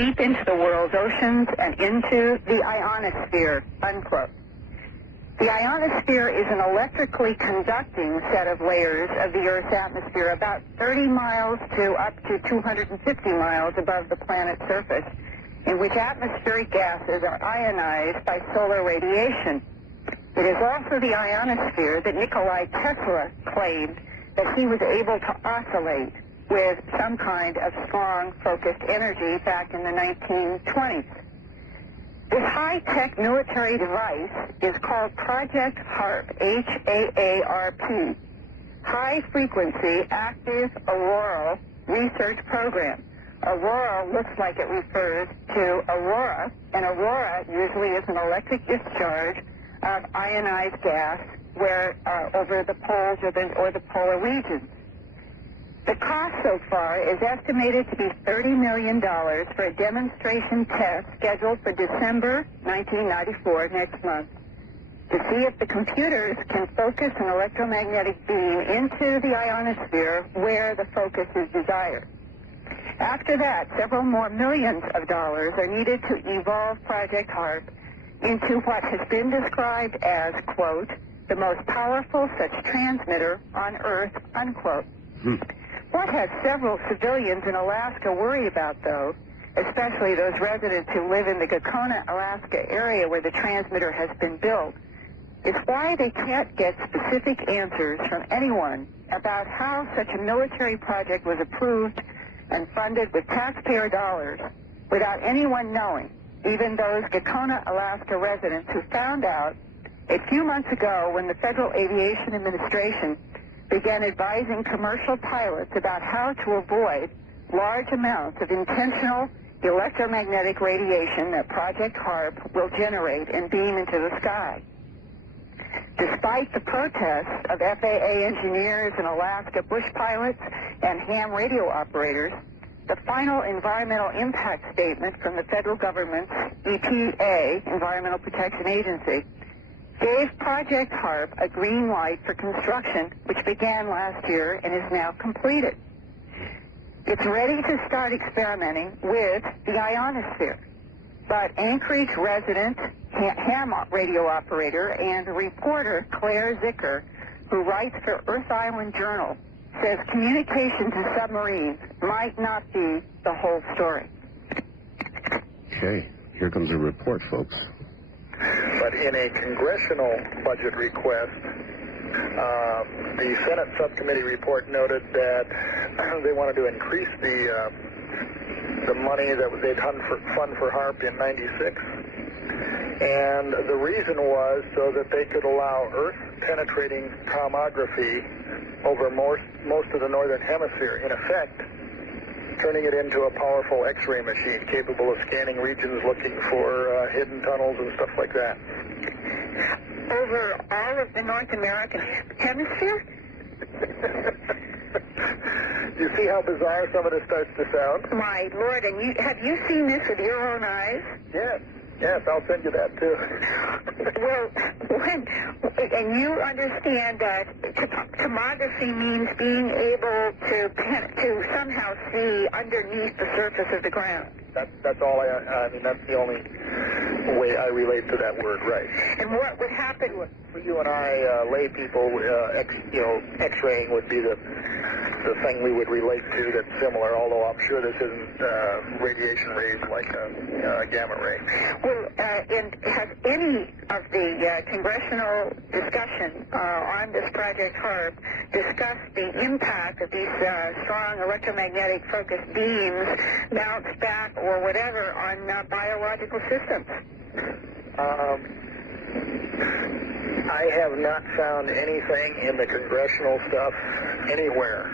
deep into the world's oceans and into the ionosphere, unquote. The ionosphere is an electrically conducting set of layers of the Earth's atmosphere about 30 miles to up to 250 miles above the planet's surface, in which atmospheric gases are ionized by solar radiation. It is also the ionosphere that Nikola Tesla claimed that he was able to oscillate with some kind of strong, focused energy back in the 1920s. This high-tech military device is called Project HAARP, H-A-A-R-P, High Frequency Active Auroral Research Program. Aurora looks like it refers to aurora, and aurora usually is an electric discharge of ionized gas where over the poles or the polar regions. The cost so far is estimated to be $30 million for a demonstration test scheduled for December 1994, next month, to see if the computers can focus an electromagnetic beam into the ionosphere where the focus is desired. After that, several more millions of dollars are needed to evolve Project HAARP into what has been described as, quote, the most powerful such transmitter on Earth, unquote. What has several civilians in Alaska worried about, though, especially those residents who live in the Gakona, Alaska area where the transmitter has been built, is why they can't get specific answers from anyone about how such a military project was approved and funded with taxpayer dollars without anyone knowing, even those Gakona, Alaska residents who found out a few months ago when the Federal Aviation Administration began advising commercial pilots about how to avoid large amounts of intentional electromagnetic radiation that Project HAARP will generate and beam into the sky. Despite the protests of FAA engineers and Alaska bush pilots and ham radio operators, the final environmental impact statement from the federal government's EPA, Environmental Protection Agency, gave Project HAARP a green light for construction, which began last year and is now completed. It's ready to start experimenting with the ionosphere. But Anchorage resident, ham radio operator, and reporter Claire Zicker, who writes for Earth Island Journal, says communication to submarines might not be the whole story. Okay, here comes a report, folks. But in a congressional budget request, the Senate subcommittee report noted that they wanted to increase the money that they'd fund for HAARP in '96. And the reason was so that they could allow Earth-penetrating tomography over most of the northern hemisphere, in effect, turning it into a powerful X-ray machine capable of scanning regions looking for hidden tunnels and stuff like that. Over all of the North American hemisphere? You see how bizarre some of this starts to sound? My Lord, and have you seen this with your own eyes? Yes, I'll send you that too. Well, and you understand that tomography means being able to somehow see underneath the surface of the ground. That's all I mean, that's the only way I relate to that word, right. And what would happen for you and I, lay people, X-raying would be the thing we would relate to that's similar, although I'm sure this isn't radiation rays like a gamma ray. Well, and has any of the congressional discussion on this Project HAARP discussed the impact of these strong electromagnetic focused beams, bounce back or whatever, on biological systems? I have not found anything in the congressional stuff anywhere.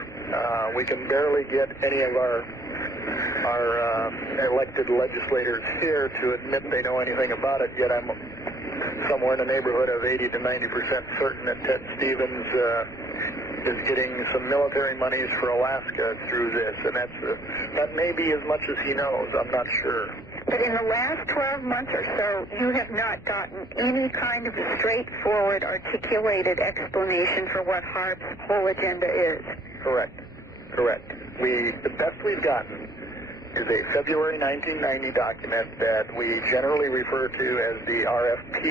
We can barely get any of our elected legislators here to admit they know anything about it, yet I'm somewhere in the neighborhood of 80 to 90% certain that Ted Stevens is getting some military monies for Alaska through this, and that may be as much as he knows. I'm not sure. But in the last 12 months or so, you have not gotten any kind of a straightforward, articulated explanation for what HAARP's whole agenda is. Correct. The best we've gotten is a February 1990 document that we generally refer to as the RFP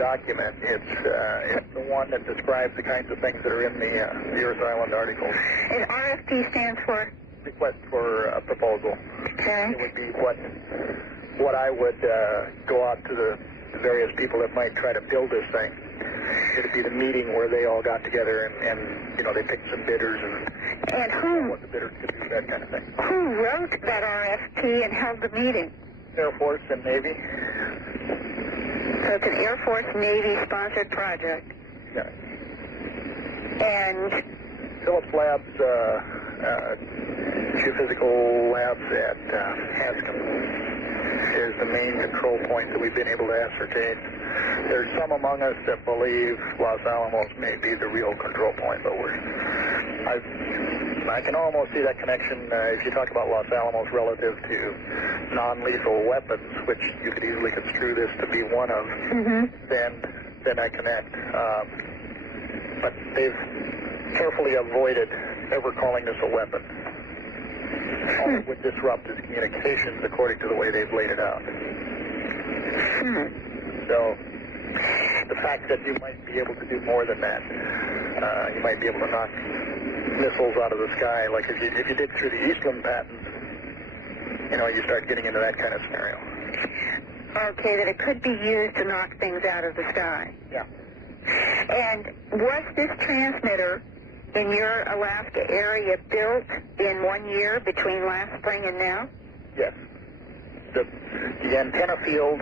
document. It's the one that describes the kinds of things that are in the Earth Island article. And RFP stands for? Request for a proposal. Okay. It would be what I would go out to the various people that might try to build this thing. It would be the meeting where they all got together and they picked some bidders and who, what the bidders could do, that kind of thing. Who wrote that RFP and held the meeting? Air Force and Navy. So it's an Air Force Navy sponsored project. Yeah. And Phillips Labs, geophysical labs at Haskell is the main control point that we've been able to ascertain. There's some among us that believe Los Alamos may be the real control point, but I can almost see that connection if you talk about Los Alamos relative to non-lethal weapons, which you could easily construe this to be one of. Then I connect. But they've carefully avoided ever calling this a weapon. All it would disrupt is communications according to the way they've laid it out. So the fact that you might be able to do more than that, you might be able to knock missiles out of the sky, like if you did through the Eastland patent, you start getting into that kind of scenario. Okay, that it could be used to knock things out of the sky. Yeah. And was this transmitter in your Alaska area built in 1 year between last spring and now? Yes. The antenna field,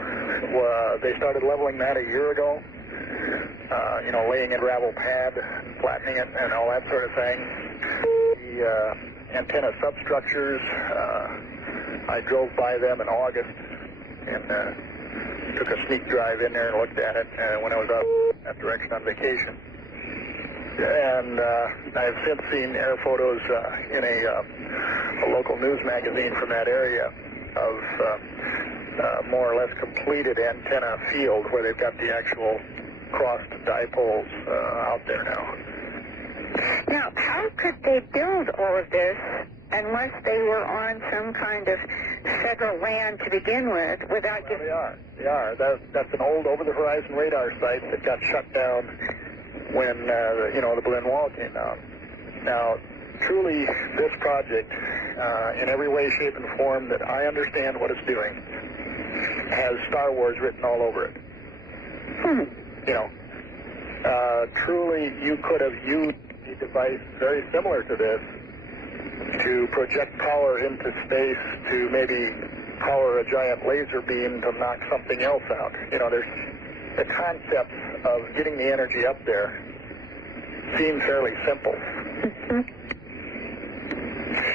they started leveling that a year ago, laying in gravel pad, flattening it, and all that sort of thing. The antenna substructures, I drove by them in August and took a sneak drive in there and looked at it when I was out that direction on vacation. And I've since seen air photos in a local news magazine from that area of more or less completed antenna field where they've got the actual crossed dipoles out there now. Now, how could they build all of this unless they were on some kind of federal land to begin with without Well, they are. That's an old over-the-horizon radar site that got shut down when the Berlin Wall came down. Now, truly, this project, in every way, shape, and form that I understand what it's doing, has Star Wars written all over it. Truly, you could have used a device very similar to this to project power into space to maybe power a giant laser beam to knock something else out. There's the concepts of getting the energy up there seem fairly simple.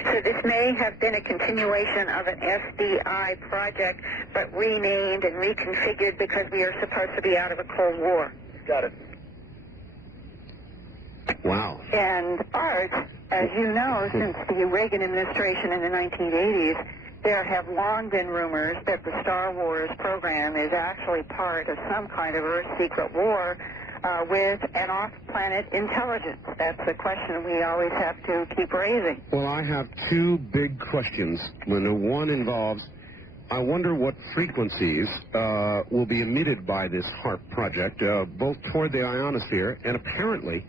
So this may have been a continuation of an SDI project, but renamed and reconfigured because we are supposed to be out of a Cold War. Got it. Wow. And art, as you know, since the Reagan administration in the 1980s, there have long been rumors that the Star Wars program is actually part of some kind of Earth secret war with an off-planet intelligence. That's the question we always have to keep raising. Well, I have two big questions, Linda. One involves, I wonder what frequencies will be emitted by this HAARP project, both toward the ionosphere and apparently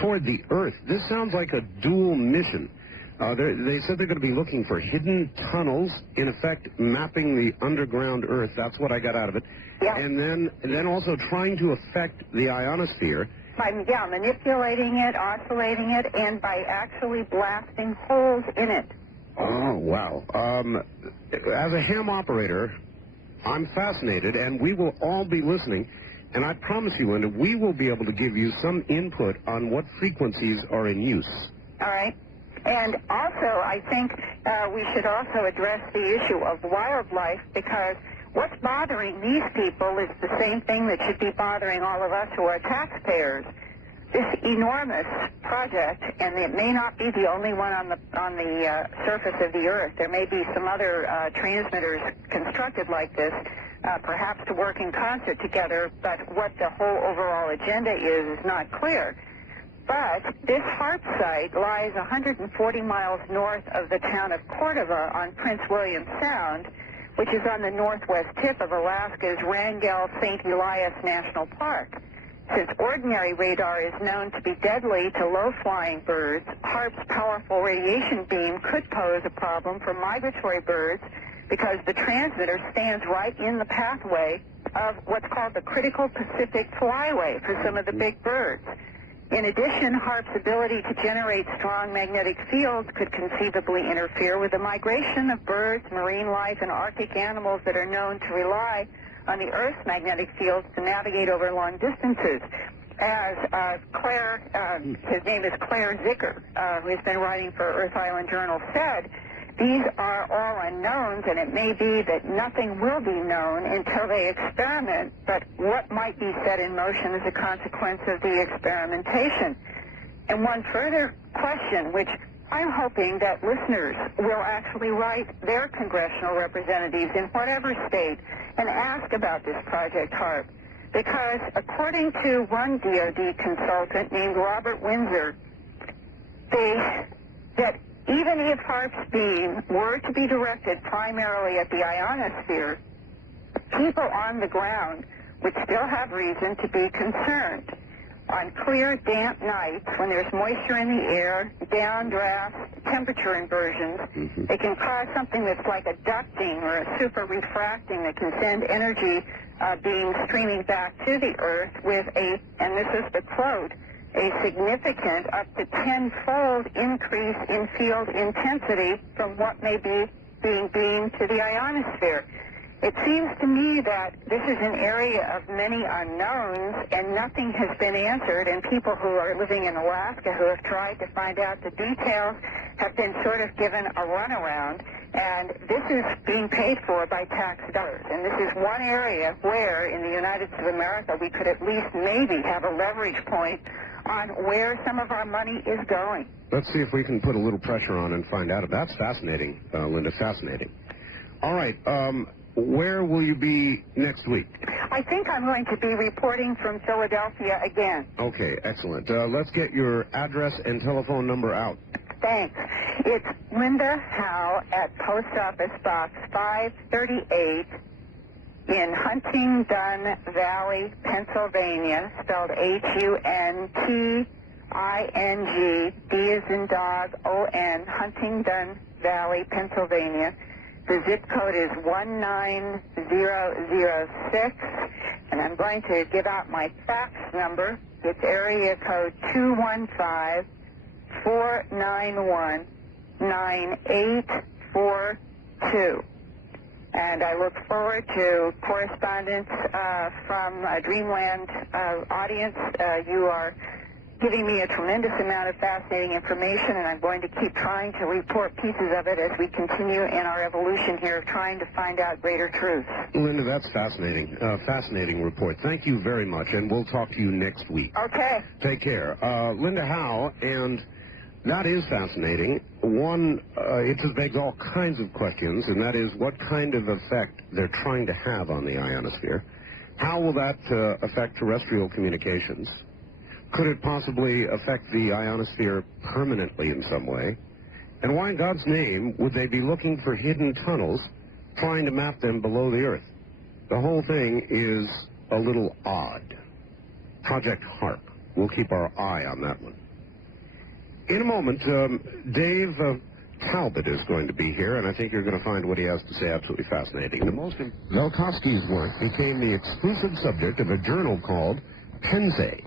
toward the Earth. This sounds like a dual mission. They said they're going to be looking for hidden tunnels, in effect mapping the underground Earth. That's what I got out of it. Yeah. And then also trying to affect the ionosphere. By manipulating it, oscillating it, and by actually blasting holes in it. Oh, wow. As a ham operator, I'm fascinated, and we will all be listening. And I promise you, Linda, we will be able to give you some input on what frequencies are in use. All right. And also, I think we should also address the issue of wildlife, because what's bothering these people is the same thing that should be bothering all of us who are taxpayers. This enormous project, and it may not be the only one on the surface of the Earth. There may be some other transmitters constructed like this, perhaps to work in concert together, but what the whole overall agenda is not clear. But this HAARP site lies 140 miles north of the town of Cordova on Prince William Sound, which is on the northwest tip of Alaska's Wrangell-St. Elias National Park. Since ordinary radar is known to be deadly to low-flying birds, HAARP's powerful radiation beam could pose a problem for migratory birds because the transmitter stands right in the pathway of what's called the critical Pacific flyway for some of the big birds. In addition, HAARP's ability to generate strong magnetic fields could conceivably interfere with the migration of birds, marine life, and Arctic animals that are known to rely on the Earth's magnetic fields to navigate over long distances. As his name is Claire Zicker, who has been writing for Earth Island Journal, said, these are all unknowns, and it may be that nothing will be known until they experiment, but what might be set in motion as a consequence of the experimentation. And one further question, which I'm hoping that listeners will actually write their congressional representatives in whatever state and ask about this Project HAARP, because according to one DoD consultant named Robert Windsor, that even if HAARP's beam were to be directed primarily at the ionosphere, people on the ground would still have reason to be concerned. On clear, damp nights, when there's moisture in the air, downdrafts, temperature inversions, it can cause something that's like a ducting or a super refracting that can send energy beams streaming back to the Earth with a, and this is the quote, a significant up to 10-fold increase in field intensity from what may be being beamed to the ionosphere. It seems to me that this is an area of many unknowns, and nothing has been answered, and people who are living in Alaska who have tried to find out the details have been sort of given a runaround, and this is being paid for by tax dollars. And this is one area where, in the United States of America, we could at least maybe have a leverage point on where some of our money is going. Let's see if we can put a little pressure on and find out. That's fascinating, Linda, fascinating. All right, where will you be next week? I think I'm going to be reporting from Philadelphia again. Okay, excellent. Let's get your address and telephone number out. Thanks. It's Linda Howe at Post Office Box 538 in Huntingdon Valley, Pennsylvania, spelled Hunting, D as in dog, O-N, Huntingdon Valley, Pennsylvania. The zip code is 19006, and I'm going to give out my fax number. It's area code 215-491-9842. And I look forward to correspondence from a Dreamland audience. You are giving me a tremendous amount of fascinating information, and I'm going to keep trying to report pieces of it as we continue in our evolution here of trying to find out greater truths. Linda, that's fascinating. Fascinating report. Thank you very much, and we'll talk to you next week. Okay. Take care. Linda Howe, and that is fascinating. One, it just begs all kinds of questions, and that is what kind of effect they're trying to have on the ionosphere. How will that affect terrestrial communications? Could it possibly affect the ionosphere permanently in some way? And why in God's name would they be looking for hidden tunnels, trying to map them below the Earth? The whole thing is a little odd. Project HAARP. We'll keep our eye on that one. In a moment, Dave Talbot is going to be here, and I think you're going to find what he has to say absolutely fascinating. Velikovsky's work became the exclusive subject of a journal called Pensée,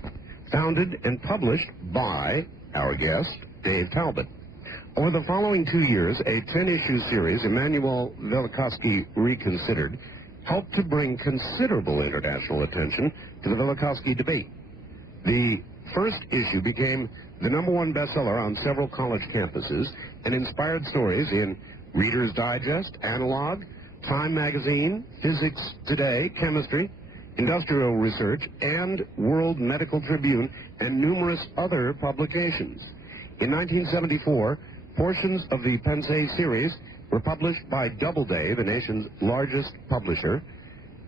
founded and published by our guest, Dave Talbot. Over the following 2 years, a 10-issue series, Immanuel Velikovsky Reconsidered, helped to bring considerable international attention to the Velikovsky debate. The first issue became the #1 bestseller on several college campuses and inspired stories in Reader's Digest, Analog, Time Magazine, Physics Today, Chemistry, Industrial Research, and World Medical Tribune, and numerous other publications. In 1974, portions of the Pensée series were published by Doubleday, the nation's largest publisher,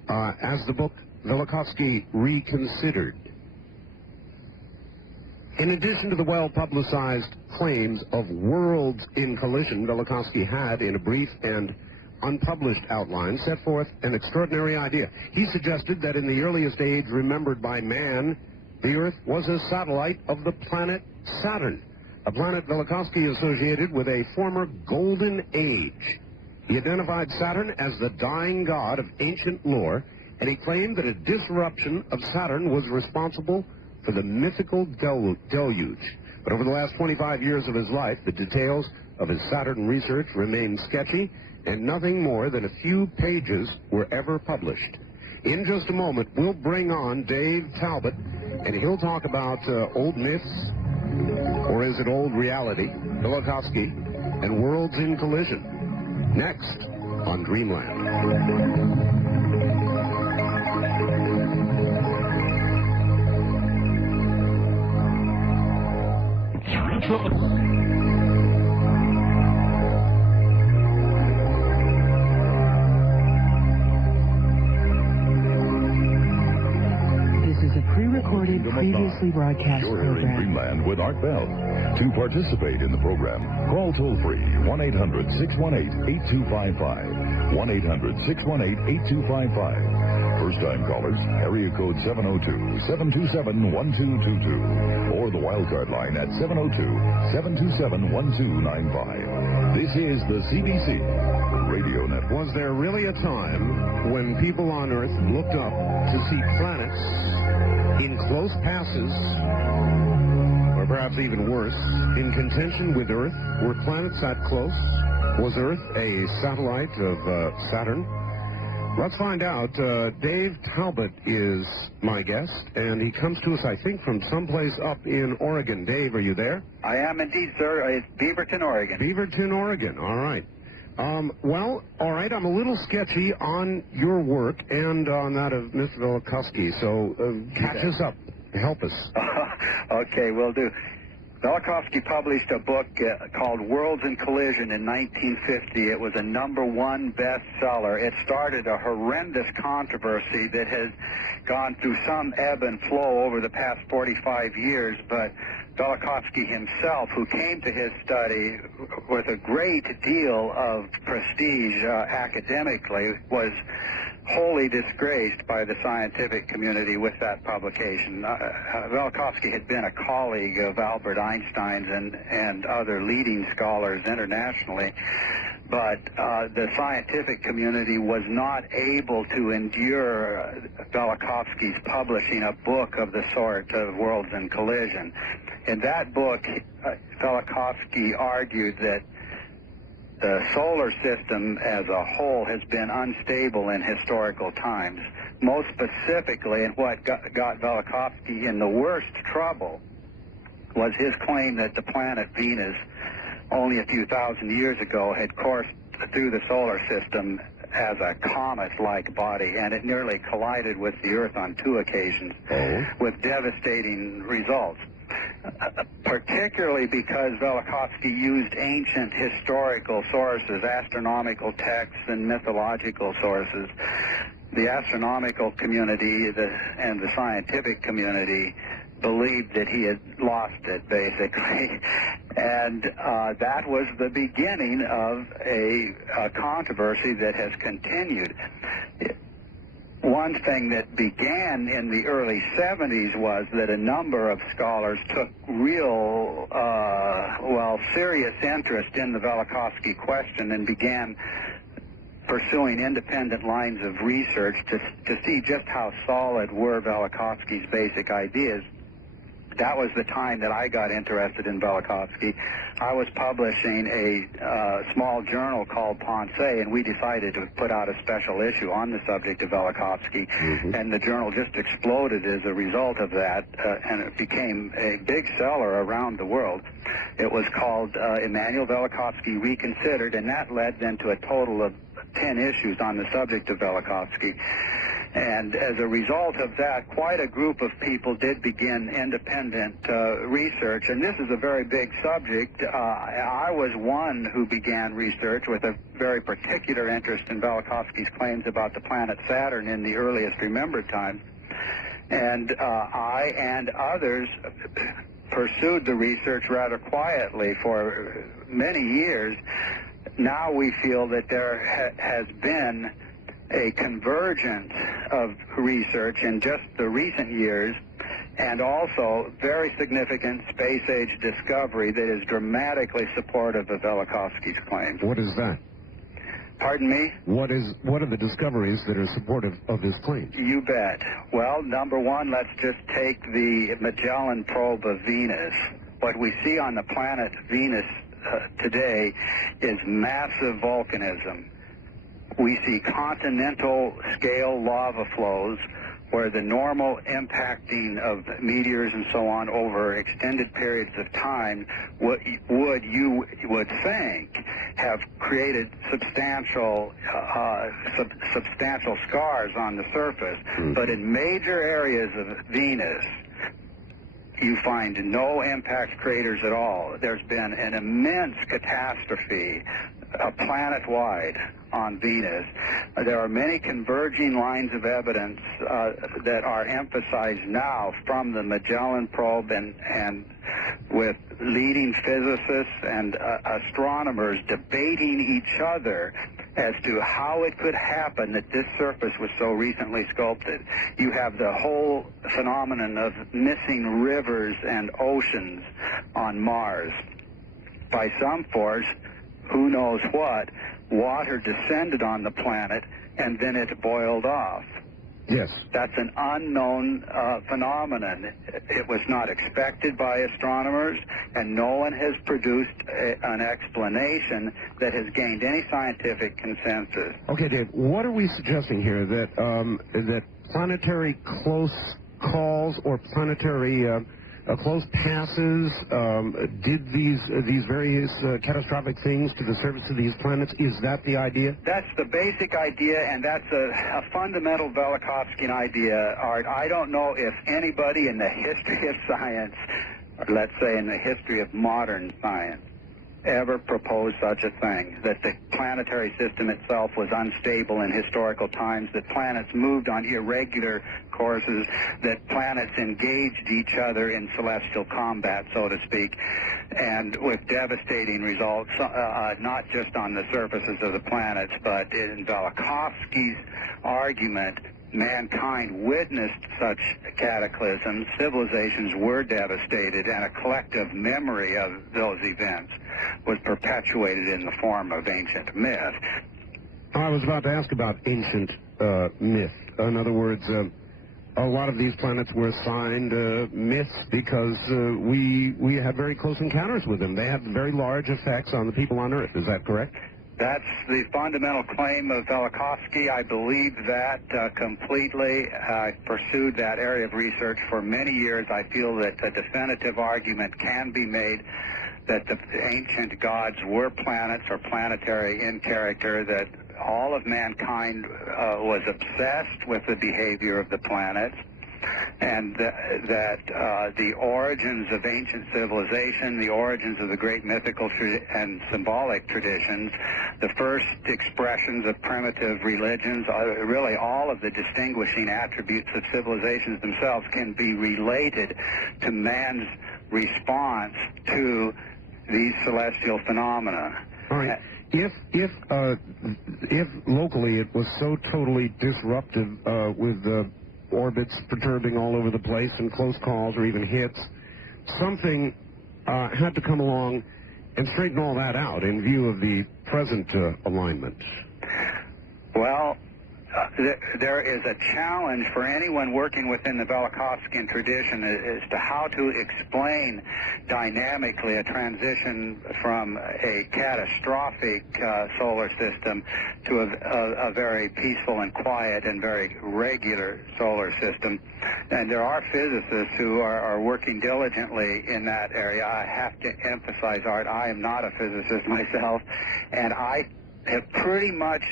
as the book Velikovsky Reconsidered. In addition to the well-publicized claims of worlds in collision, Velikovsky had, in a brief and unpublished outline, set forth an extraordinary idea. He suggested that in the earliest age remembered by man, the Earth was a satellite of the planet Saturn, a planet Velikovsky associated with a former golden age. He identified Saturn as the dying god of ancient lore, and he claimed that a disruption of Saturn was responsible for the mythical deluge. But over the last 25 years of his life, the details of his Saturn research remained sketchy, and nothing more than a few pages were ever published. In just a moment, we'll bring on Dave Talbot, and he'll talk about old myths, or is it old reality, Velikovsky, and worlds in collision. Next on Dreamland. Pre-recorded, previously broadcast You're hearing program. Dreamland with Art Bell. To participate in the program, call toll-free 1-800-618-8255. 1-800-618-8255. First-time callers, area code 702-727-1222. Or the wildcard line at 702-727-1295. This is the CBC Radio Network. Was there really a time when people on Earth looked up to see planets in close passes, or perhaps even worse, in contention with Earth? Were planets that close? Was Earth a satellite of Saturn? Let's find out. Dave Talbot is my guest, and he comes to us, I think, from someplace up in Oregon. Dave, are you there? I am indeed, sir. It's Beaverton, Oregon. Beaverton, Oregon. All right. Well, all right, I'm a little sketchy on your work and on that of Miss Velikovsky, so catch us up. Help us. Okay, will do. Velikovsky published a book called Worlds in Collision in 1950. It was a #1 bestseller. It started a horrendous controversy that has gone through some ebb and flow over the past 45 years, but Velikovsky himself, who came to his study with a great deal of prestige academically, was wholly disgraced by the scientific community with that publication. Velikovsky had been a colleague of Albert Einstein's and other leading scholars internationally, but the scientific community was not able to endure Velikovsky's publishing a book of the sort of Worlds in Collision. In that book, Velikovsky argued that the solar system as a whole has been unstable in historical times. Most specifically, and what got Velikovsky in the worst trouble was his claim that the planet Venus, only a few thousand years ago, had coursed through the solar system as a comet-like body, and it nearly collided with the Earth on 2 occasions with devastating results. Particularly because Velikovsky used ancient historical sources, astronomical texts and mythological sources. The astronomical community and the scientific community believed that he had lost it, basically. And that was the beginning of a controversy that has continued. One thing that began in the early 70s was that a number of scholars took real, serious interest in the Velikovsky question and began pursuing independent lines of research to see just how solid were Velikovsky's basic ideas. That was the time that I got interested in Velikovsky. I was publishing a small journal called Pensée, and we decided to put out a special issue on the subject of Velikovsky, and the journal just exploded as a result of that, and it became a big seller around the world. It was called Immanuel Velikovsky Reconsidered, and that led then to a total of 10 issues on the subject of Velikovsky. And as a result of that, quite a group of people did begin independent research, and this is a very big subject. I was one who began research with a very particular interest in Velikovsky's claims about the planet Saturn in the earliest remembered times. And I and others pursued the research rather quietly for many years, now we feel that there has been a convergence of research in just the recent years, and also very significant space-age discovery that is dramatically supportive of Velikovsky's claims. What is that? Pardon me? What are the discoveries that are supportive of his claims? You bet. Well, number one, let's just take the Magellan probe of Venus. What we see on the planet Venus today is massive volcanism. We see continental scale lava flows where the normal impacting of meteors and so on over extended periods of time you would think have created substantial scars on the surface. But in major areas of Venus, you find no impact craters at all. There's been an immense catastrophe planet-wide on Venus. There are many converging lines of evidence that are emphasized now from the Magellan probe and with leading physicists and astronomers debating each other as to how it could happen that this surface was so recently sculpted. You have the whole phenomenon of missing rivers and oceans on Mars. By some force, who knows what, water descended on the planet and then it boiled off. Yes. That's an unknown phenomenon. It was not expected by astronomers, and no one has produced an explanation that has gained any scientific consensus. Okay, Dave, what are we suggesting here? That planetary close calls or planetary close passes did these various catastrophic things to the surface of these planets? Is that the idea? That's the basic idea, and that's a fundamental Velikovskyan idea, Art. I don't know if anybody in the history of science, or let's say in the history of modern science, ever proposed such a thing, that the planetary system itself was unstable in historical times, that planets moved on irregular courses, that planets engaged each other in celestial combat, so to speak, and with devastating results, not just on the surfaces of the planets, but in Velikovsky's argument, mankind witnessed such cataclysms, civilizations were devastated, and a collective memory of those events was perpetuated in the form of ancient myth. I was about to ask about ancient myth. In other words, a lot of these planets were assigned myths because we had very close encounters with them. They had very large effects on the people on Earth. Is that correct? That's the fundamental claim of Velikovsky. I believe that completely. I pursued that area of research for many years. I feel that a definitive argument can be made that the ancient gods were planets or planetary in character, that all of mankind was obsessed with the behavior of the planets, and that the origins of ancient civilization, the origins of the great mythical and symbolic traditions, the first expressions of primitive religions, really all of the distinguishing attributes of civilizations themselves can be related to man's response to these celestial phenomena. All right. If locally it was so totally disruptive with orbits perturbing all over the place and close calls or even hits, something had to come along and straighten all that out in view of the present alignment. Well, there is a challenge for anyone working within the Velikovskyan tradition as to how to explain dynamically a transition from a catastrophic solar system to a very peaceful and quiet and very regular solar system. And there are physicists who are working diligently in that area. I have to emphasize, Art, I am not a physicist myself, and I have pretty much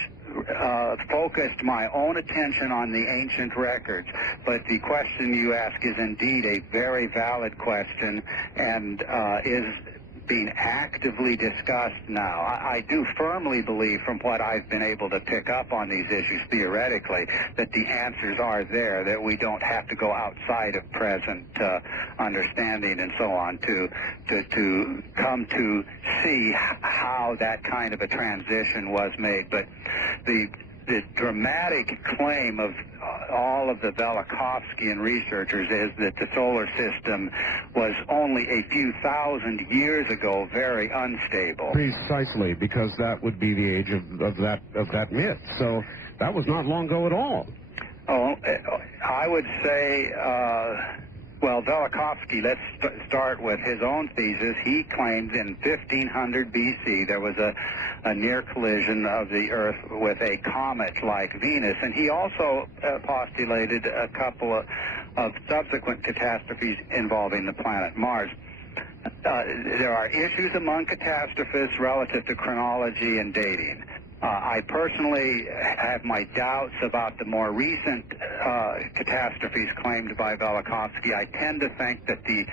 focused my own attention on the ancient records, but the question you ask is indeed a very valid question and is being actively discussed now. I do firmly believe, from what I've been able to pick up on these issues theoretically, that the answers are there, that we don't have to go outside of present understanding and so on to come to see how that kind of a transition was made. But the dramatic claim of all of the Velikovskyan researchers is that the solar system was only a few thousand years ago very unstable. Precisely, because that would be the age of that myth. So that was not long ago at all. Oh, I would say, well, Velikovsky, let's start with his own thesis. He claimed in 1500 BC there was a near collision of the Earth with a comet like Venus, and he also postulated a couple of subsequent catastrophes involving the planet Mars. There are issues among catastrophists relative to chronology and dating. I personally have my doubts about the more recent catastrophes claimed by Velikovsky. I tend to think that the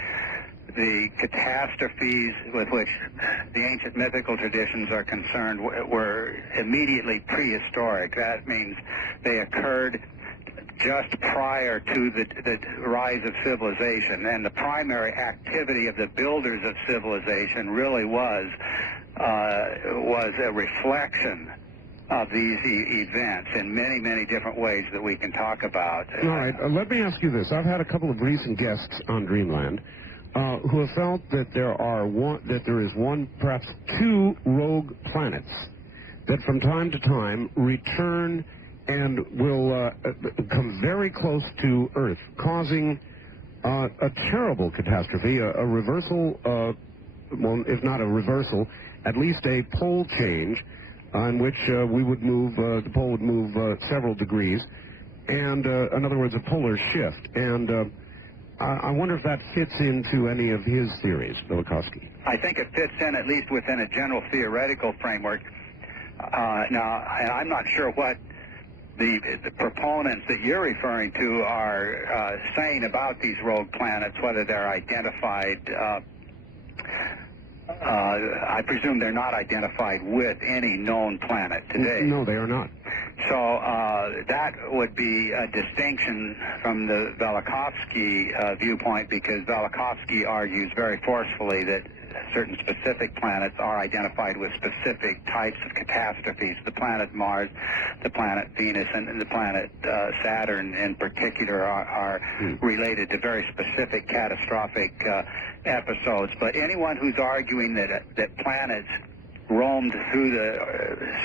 catastrophes with which the ancient mythical traditions are concerned were immediately prehistoric. That means they occurred just prior to the rise of civilization, and the primary activity of the builders of civilization really was a reflection of these events in many, many different ways that we can talk about. All right, let me ask you this. I've had a couple of recent guests on Dreamland who have felt that there is one, perhaps two rogue planets that from time to time return and will come very close to Earth, causing a terrible catastrophe, a reversal, well, if not a reversal, at least a pole change, in which we would move, the pole would move several degrees, and in other words, a polar shift. And I wonder if that fits into any of his theories, Velikovsky. I think it fits in at least within a general theoretical framework. Now, and I'm not sure what the proponents that you're referring to are saying about these rogue planets, whether they're identified. I presume they're not identified with any known planet today. No, they are not. So that would be a distinction from the Velikovsky viewpoint, because Velikovsky argues very forcefully that certain specific planets are identified with specific types of catastrophes. The planet Mars, the planet Venus, and the planet Saturn in particular are related to very specific catastrophic episodes. But anyone who's arguing that planets roamed through the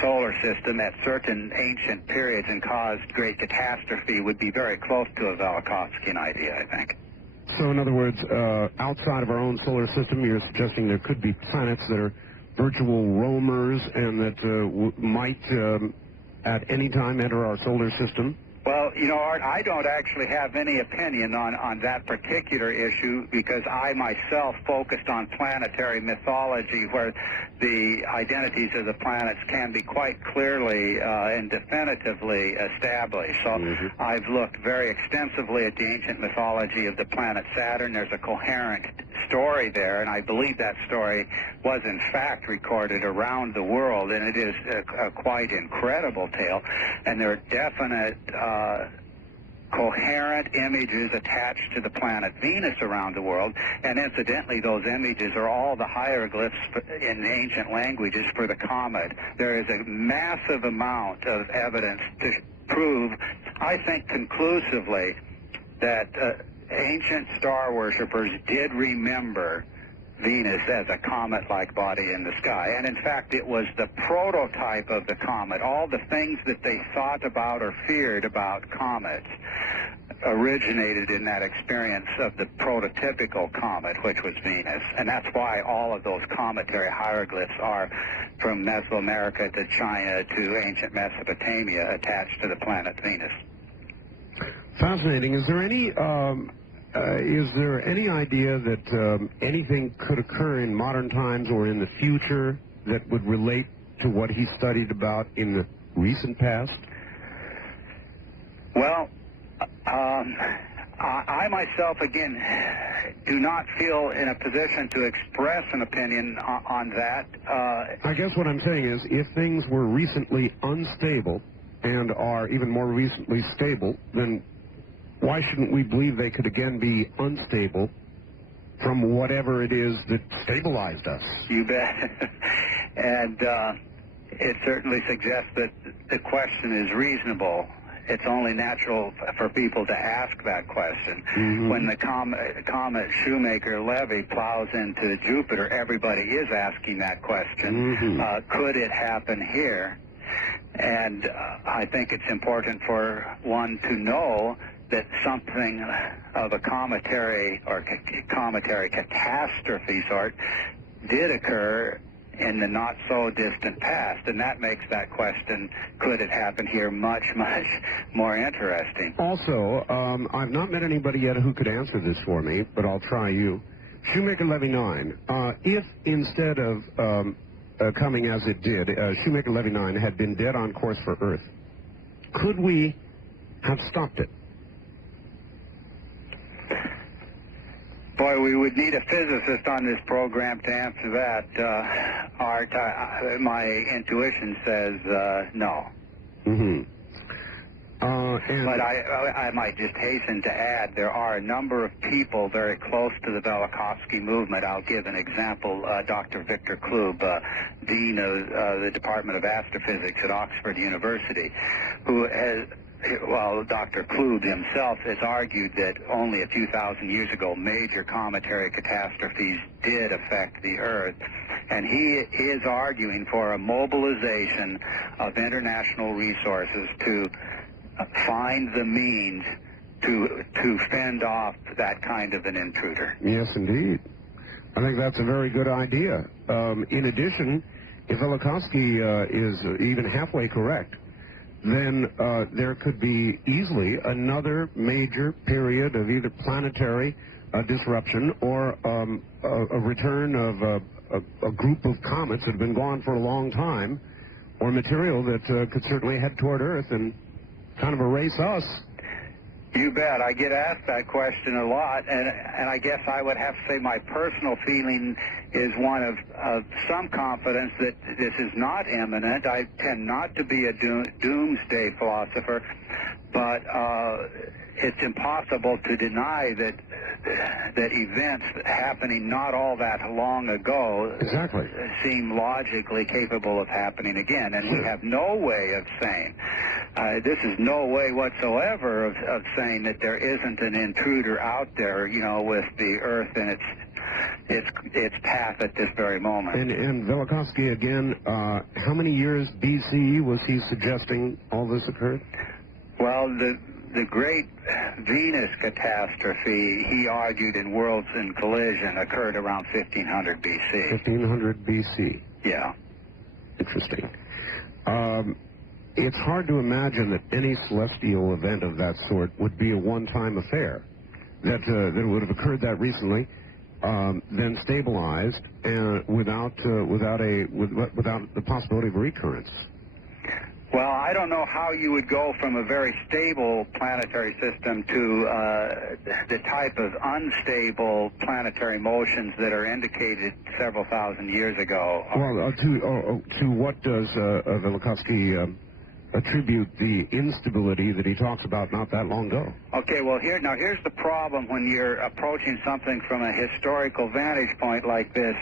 solar system at certain ancient periods and caused great catastrophe would be very close to a Velikovskyan idea, I think. So, in other words, outside of our own solar system, you're suggesting there could be planets that are virtual roamers and that might at any time enter our solar system? Well, you know, Art, I don't actually have any opinion on that particular issue, because I myself focused on planetary mythology, where the identities of the planets can be quite clearly and definitively established. So I've looked very extensively at the ancient mythology of the planet Saturn. There's a coherent story there, and I believe that story was in fact recorded around the world, and it is a quite incredible tale. And there are definite coherent images attached to the planet Venus around the world, and incidentally those images are all the hieroglyphs in ancient languages for the comet. There is a massive amount of evidence to prove, I think conclusively, that ancient star worshippers did remember Venus as a comet-like body in the sky. And in fact, it was the prototype of the comet. All the things that they thought about or feared about comets originated in that experience of the prototypical comet, which was Venus. And that's why all of those cometary hieroglyphs are from Mesoamerica to China to ancient Mesopotamia attached to the planet Venus. Fascinating. Is there any idea that anything could occur in modern times or in the future that would relate to what he studied about in the recent past? Well, I myself, again, do not feel in a position to express an opinion on that. I guess what I'm saying is, if things were recently unstable and are even more recently stable, then why shouldn't we believe they could again be unstable from whatever it is that stabilized us? You bet. And it certainly suggests that the question is reasonable. It's only natural for people to ask that question. Mm-hmm. When the comet Shoemaker-Levy plows into Jupiter, everybody is asking that question. Mm-hmm. Could it happen here? And I think it's important for one to know that something of a cometary or cometary catastrophe sort did occur in the not-so-distant past, and that makes that question, could it happen here, much, much more interesting. Also, I've not met anybody yet who could answer this for me, but I'll try you. Shoemaker-Levy 9, if instead of coming as it did, Shoemaker-Levy 9 had been dead on course for Earth, could we have stopped it? Boy, we would need a physicist on this program to answer that. Art, my intuition says no. Mm-hmm. But I might just hasten to add, there are a number of people very close to the Velikovsky movement. I'll give an example. Dr. Victor Klub, Dean of the Department of Astrophysics at Oxford University, who has... Well, Dr. Klub himself has argued that only a few thousand years ago major cometary catastrophes did affect the Earth, and he is arguing for a mobilization of international resources to find the means to fend off that kind of an intruder. Yes, indeed. I think that's a very good idea. In addition, if Velikovsky is even halfway correct, then there could be easily another major period of either planetary disruption or a return of a group of comets that have been gone for a long time, or material that could certainly head toward Earth and kind of erase us. You bet. I get asked that question a lot, and I guess I would have to say my personal feeling is one of some confidence that this is not imminent. I tend not to be a doomsday philosopher, but it's impossible to deny that events happening not all that long ago exactly seem logically capable of happening again, and we have no way of saying. This is no way whatsoever of saying that there isn't an intruder out there, you know, with the Earth in its path at this very moment. And Velikovsky again, how many years BC was he suggesting all this occurred? Well, the great Venus catastrophe, he argued in Worlds in Collision, occurred around 1500 BC. 1500 BC. Yeah. Interesting. It's hard to imagine that any celestial event of that sort would be a one-time affair, that would have occurred that recently, then stabilized, and without the possibility of recurrence. Well, I don't know how you would go from a very stable planetary system to the type of unstable planetary motions that are indicated several thousand years ago. Well, to what does Velikovsky attribute the instability that he talks about not that long ago? Okay, well, here's the problem when you're approaching something from a historical vantage point like this.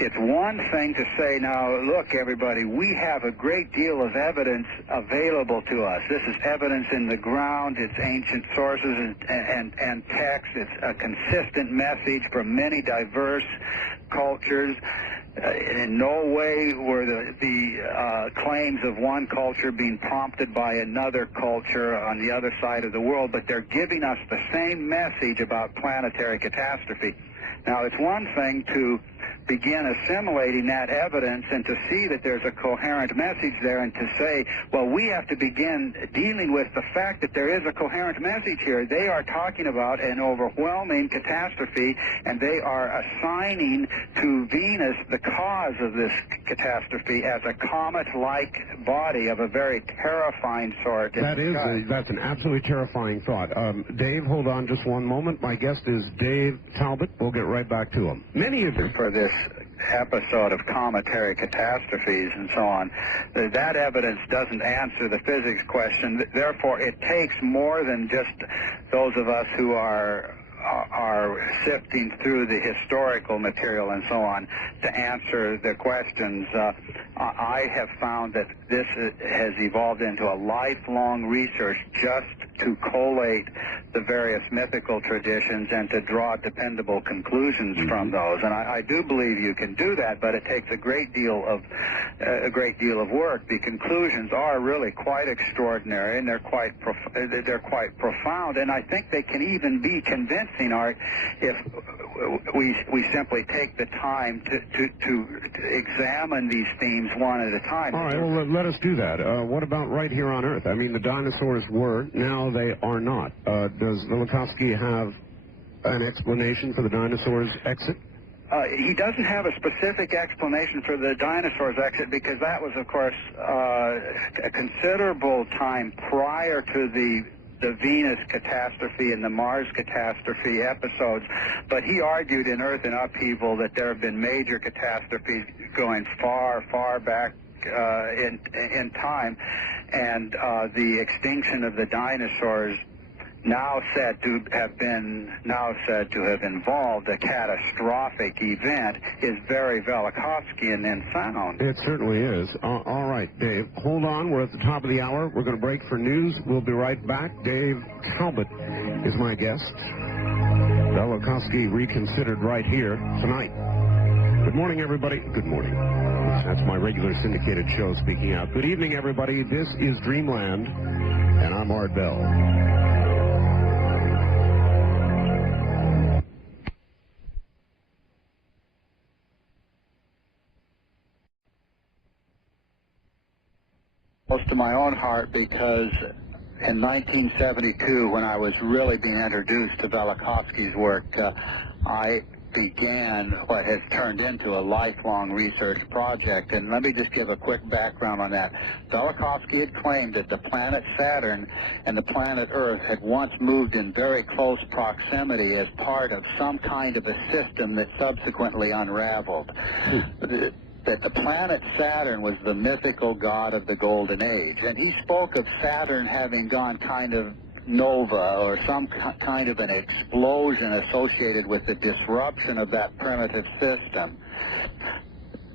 It's one thing to say, now, look, everybody, we have a great deal of evidence available to us. This is evidence in the ground. It's ancient sources and texts. It's a consistent message from many diverse cultures. In no way were the claims of one culture being prompted by another culture on the other side of the world, but they're giving us the same message about planetary catastrophe. Now, it's one thing to begin assimilating that evidence and to see that there's a coherent message there, and to say, well, we have to begin dealing with the fact that there is a coherent message here. They are talking about an overwhelming catastrophe, and they are assigning to Venus the cause of this catastrophe as a comet-like body of a very terrifying sort. That's an absolutely terrifying thought. Dave, hold on just one moment. My guest is Dave Talbot. We'll get right back to him. Many of you for this episode of cometary catastrophes and so on, that evidence doesn't answer the physics question. Therefore, it takes more than just those of us who are sifting through the historical material and so on to answer the questions. I have found that this has evolved into a lifelong research just to collate the various mythical traditions and to draw dependable conclusions from those. And I do believe you can do that, but it takes a great deal of work. The conclusions are really quite extraordinary, and they're quite profound, and I think they can even be convincing, Art, if we simply take the time to examine these themes one at a time. All right, well, let us do that. What about right here on Earth? I mean, the dinosaurs were, now they are not. Does Velikovsky have an explanation for the dinosaurs' exit? He doesn't have a specific explanation for the dinosaurs' exit, because that was, of course, a considerable time prior to the Venus catastrophe and the Mars catastrophe episodes. But he argued in Earth in Upheaval that there have been major catastrophes going far, far back in time, and the extinction of the dinosaurs now said to have involved a catastrophic event is very Velikovskyan in sound. It certainly is. All right, Dave, hold on. We're at the top of the hour. We're going to break for news. We'll be right back. Dave Talbot is my guest. Velikovsky reconsidered right here tonight. Good morning, everybody. Good morning. That's my regular syndicated show speaking out. Good evening, everybody. This is Dreamland, and I'm Art Bell. Close to my own heart, because in 1972, when I was really being introduced to Velikovsky's work, I began what has turned into a lifelong research project. And let me just give a quick background on that. Velikovsky had claimed that the planet Saturn and the planet Earth had once moved in very close proximity as part of some kind of a system that subsequently unraveled. That the planet Saturn was the mythical god of the Golden Age. And he spoke of Saturn having gone kind of nova, or some kind of an explosion associated with the disruption of that primitive system.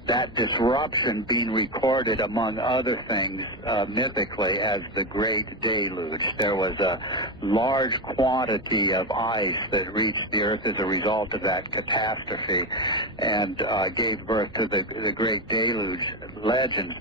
That disruption being recorded, among other things, mythically as the Great Deluge. There was a large quantity of ice that reached the Earth as a result of that catastrophe and gave birth to the Great Deluge legends.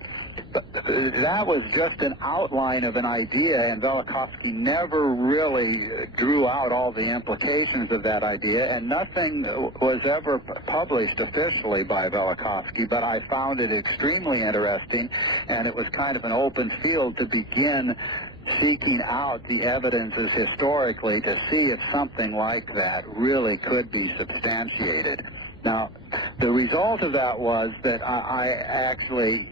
But that was just an outline of an idea, and Velikovsky never really drew out all the implications of that idea, and nothing was ever published officially by Velikovsky, but I found it extremely interesting, and it was kind of an open field to begin seeking out the evidences historically to see if something like that really could be substantiated. Now, the result of that was that I actually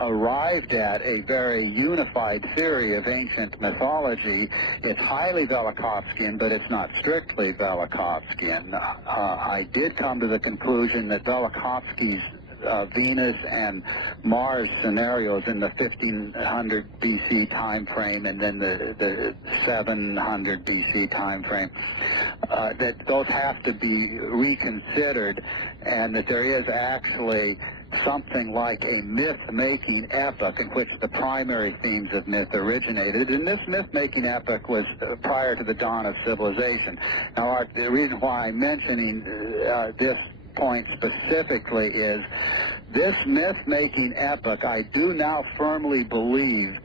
arrived at a very unified theory of ancient mythology. It's highly Velikovskyan, but it's not strictly Velikovskyan. I did come to the conclusion that Velikovsky's Venus and Mars scenarios in the 1500 BC time frame and then the 700 BC time frame, that those have to be reconsidered, and that there is actually something like a myth-making epoch in which the primary themes of myth originated. And this myth-making epoch was prior to the dawn of civilization. Now, Art, the reason why I'm mentioning this point specifically is this myth-making epoch, I do now firmly believe,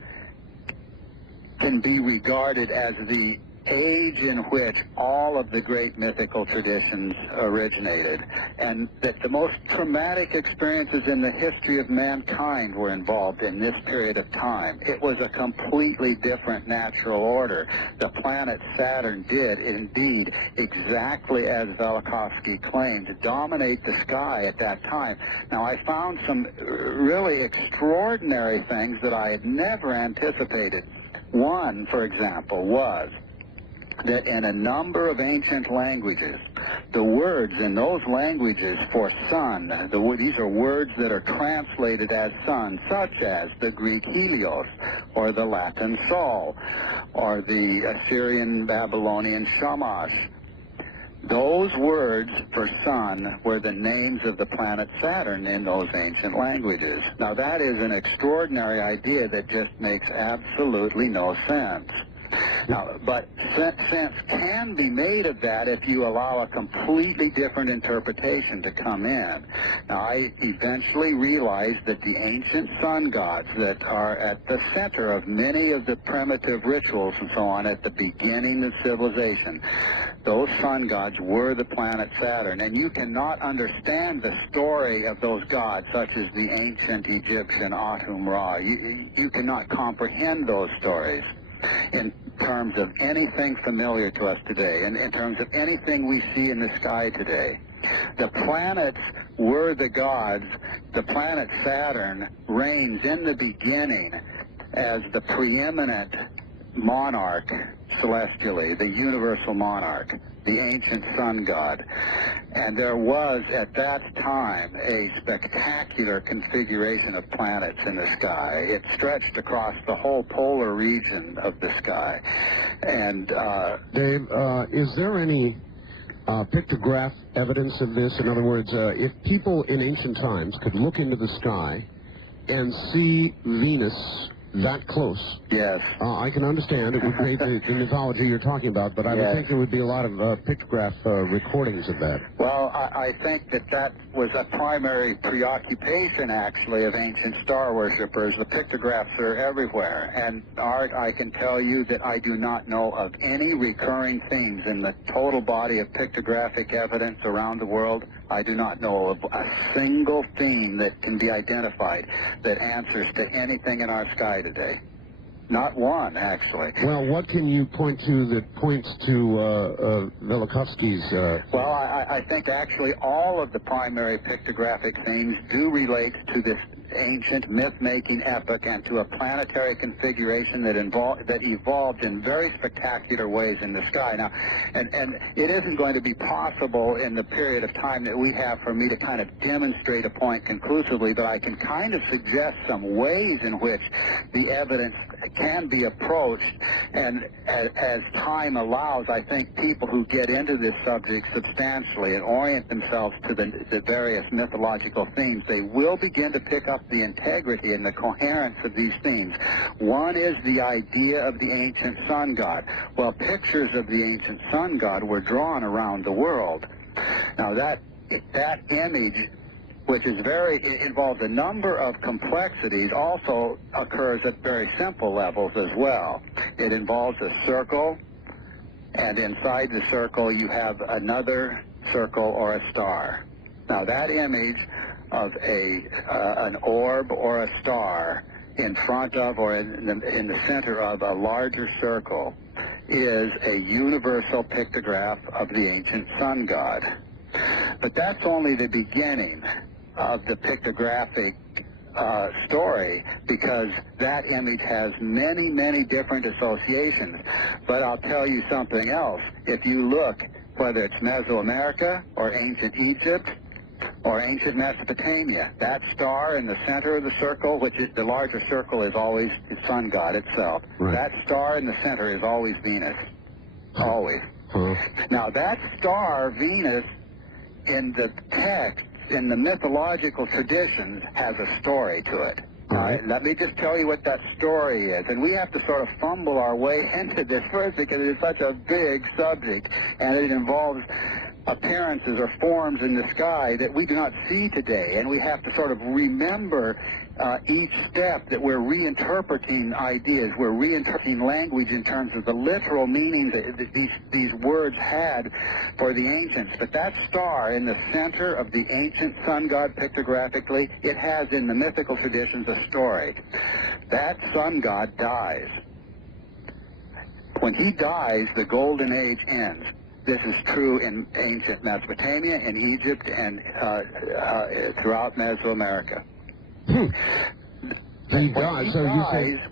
can be regarded as the age in which all of the great mythical traditions originated, and that the most traumatic experiences in the history of mankind were involved in this period of time. It was a completely different natural order. The planet Saturn did indeed exactly as Velikovsky claimed, dominate the sky at that time. Now, I found some really extraordinary things that I had never anticipated. One, for example, was that in a number of ancient languages, the words in those languages for sun, these are words that are translated as sun, such as the Greek Helios, or the Latin Sol, or the Assyrian Babylonian Shamash. Those words for sun were the names of the planet Saturn in those ancient languages. Now, that is an extraordinary idea that just makes absolutely no sense. Now, but sense can be made of that if you allow a completely different interpretation to come in. Now, I eventually realized that the ancient sun gods that are at the center of many of the primitive rituals and so on at the beginning of civilization, those sun gods were the planet Saturn. And you cannot understand the story of those gods, such as the ancient Egyptian Atum-Ra. You cannot comprehend those stories in terms of anything familiar to us today, and in terms of anything we see in the sky today. The planets were the gods. The planet Saturn reigns in the beginning as the preeminent monarch celestially, the universal monarch, the ancient sun god. And there was, at that time, a spectacular configuration of planets in the sky. It stretched across the whole polar region of the sky. And, Dave, is there any pictograph evidence of this? In other words, if people in ancient times could look into the sky and see Venus that close. Yes. I can understand it would create the mythology you're talking about, but I would think there would be a lot of pictograph recordings of that. Well, I think that was a primary preoccupation, actually, of ancient star worshippers. The pictographs are everywhere. And, Art, I can tell you that I do not know of any recurring themes in the total body of pictographic evidence around the world. I do not know of a single theme that can be identified that answers to anything in our sky today. Not one, actually. Well, what can you point to that points to Velikovsky's... Well, I think actually all of the primary pictographic themes do relate to this ancient myth-making epoch and to a planetary configuration that evolved in very spectacular ways in the sky. Now, and it isn't going to be possible in the period of time that we have for me to kind of demonstrate a point conclusively, but I can kind of suggest some ways in which the evidence can be approached, and as time allows, I think people who get into this subject substantially and orient themselves to the various mythological themes, they will begin to pick up the integrity and the coherence of these themes. One is the idea of the ancient sun god. Well, pictures of the ancient sun god were drawn around the world. Now that image, which is involves a number of complexities, also occurs at very simple levels as well. It involves a circle, and inside the circle you have another circle or a star. Now that image of an orb or a star in front of or in the center of a larger circle is a universal pictograph of the ancient sun god. But that's only the beginning of the pictographic story, because that image has many, many different associations. But I'll tell you something else. If you look, whether it's Mesoamerica or ancient Egypt or ancient Mesopotamia, that star in the center of the circle, which is the larger circle, is always the sun god itself. Right. That star in the center is always Venus. Always. Now that star, Venus, in the text, in the mythological traditions, has a story to it. Right. Let me just tell you what that story is. And we have to sort of fumble our way into this first because it is such a big subject, and it involves appearances or forms in the sky that we do not see today. And we have to sort of remember each step that we're reinterpreting ideas, we're reinterpreting language in terms of the literal meanings that these words had for the ancients. But that star in the center of the ancient sun god pictographically, it has in the mythical traditions a story. That sun god dies. When he dies, the golden age ends. This is true in ancient Mesopotamia, in Egypt, and throughout Mesoamerica.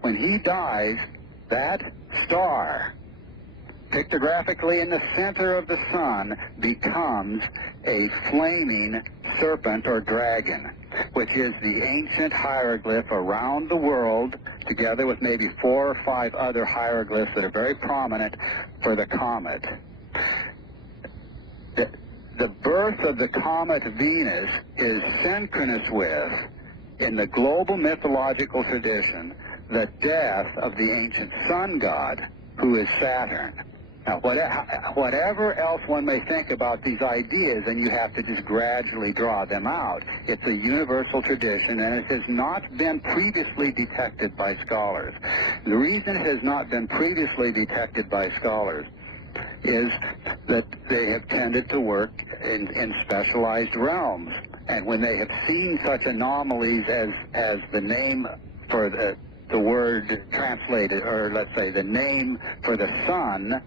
When he dies, that star, pictographically in the center of the sun, becomes a flaming serpent or dragon, which is the ancient hieroglyph around the world, together with maybe 4 or 5 other hieroglyphs that are very prominent for the comet. The birth of the comet Venus is synchronous with, in the global mythological tradition, the death of the ancient sun god, who is Saturn. Now, whatever else one may think about these ideas, and you have to just gradually draw them out, it's a universal tradition, and it has not been previously detected by scholars. The reason it has not been previously detected by scholars is that they have tended to work in specialized realms. And when they have seen such anomalies as the name for the word translated, or let's say the name for the sun,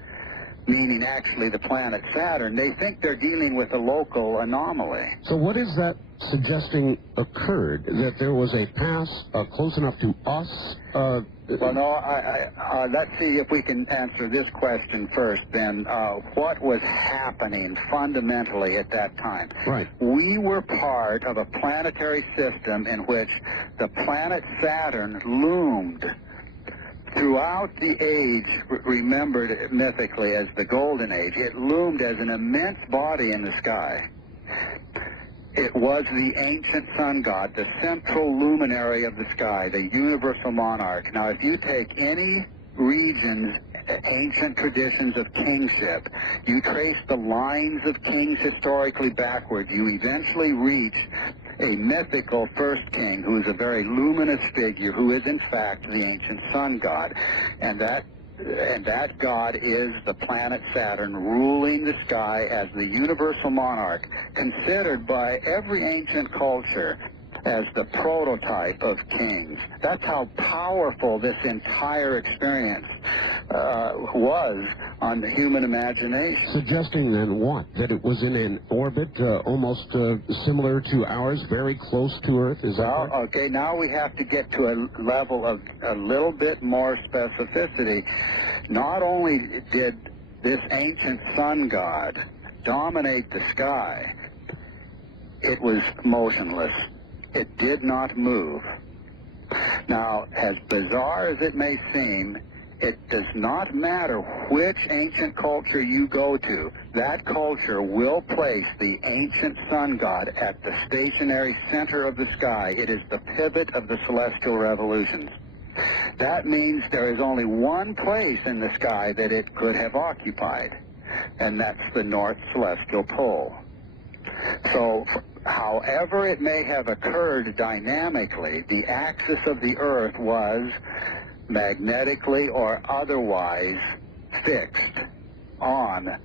meaning actually the planet Saturn, they think they're dealing with a local anomaly. So what is that suggesting occurred? That there was a pass close enough to us? Well, no, let's see if we can answer this question first, then. What was happening fundamentally at that time? Right. We were part of a planetary system in which the planet Saturn loomed throughout the age, remembered mythically as the Golden Age. It loomed as an immense body in the sky. It was the ancient sun god, the central luminary of the sky, the universal monarch. Now, if you take any region's ancient traditions of kingship, you trace the lines of kings historically backward, you eventually reach a mythical first king who is a very luminous figure, who is in fact the ancient sun god. And that god is the planet Saturn, ruling the sky as the universal monarch, considered by every ancient culture as the prototype of kings. That's how powerful this entire experience was on the human imagination. Suggesting then what? That it was in an orbit almost similar to ours, very close to Earth? Is that right? Okay, now we have to get to a level of a little bit more specificity. Not only did this ancient sun god dominate the sky, it was motionless. It did not move. Now, as bizarre as it may seem, it does not matter which ancient culture you go to, that culture will place the ancient sun god at the stationary center of the sky. It is the pivot of the celestial revolutions. That means there is only one place in the sky that it could have occupied, and that's the North Celestial Pole. So, however it may have occurred dynamically, the axis of the Earth was magnetically or otherwise fixed on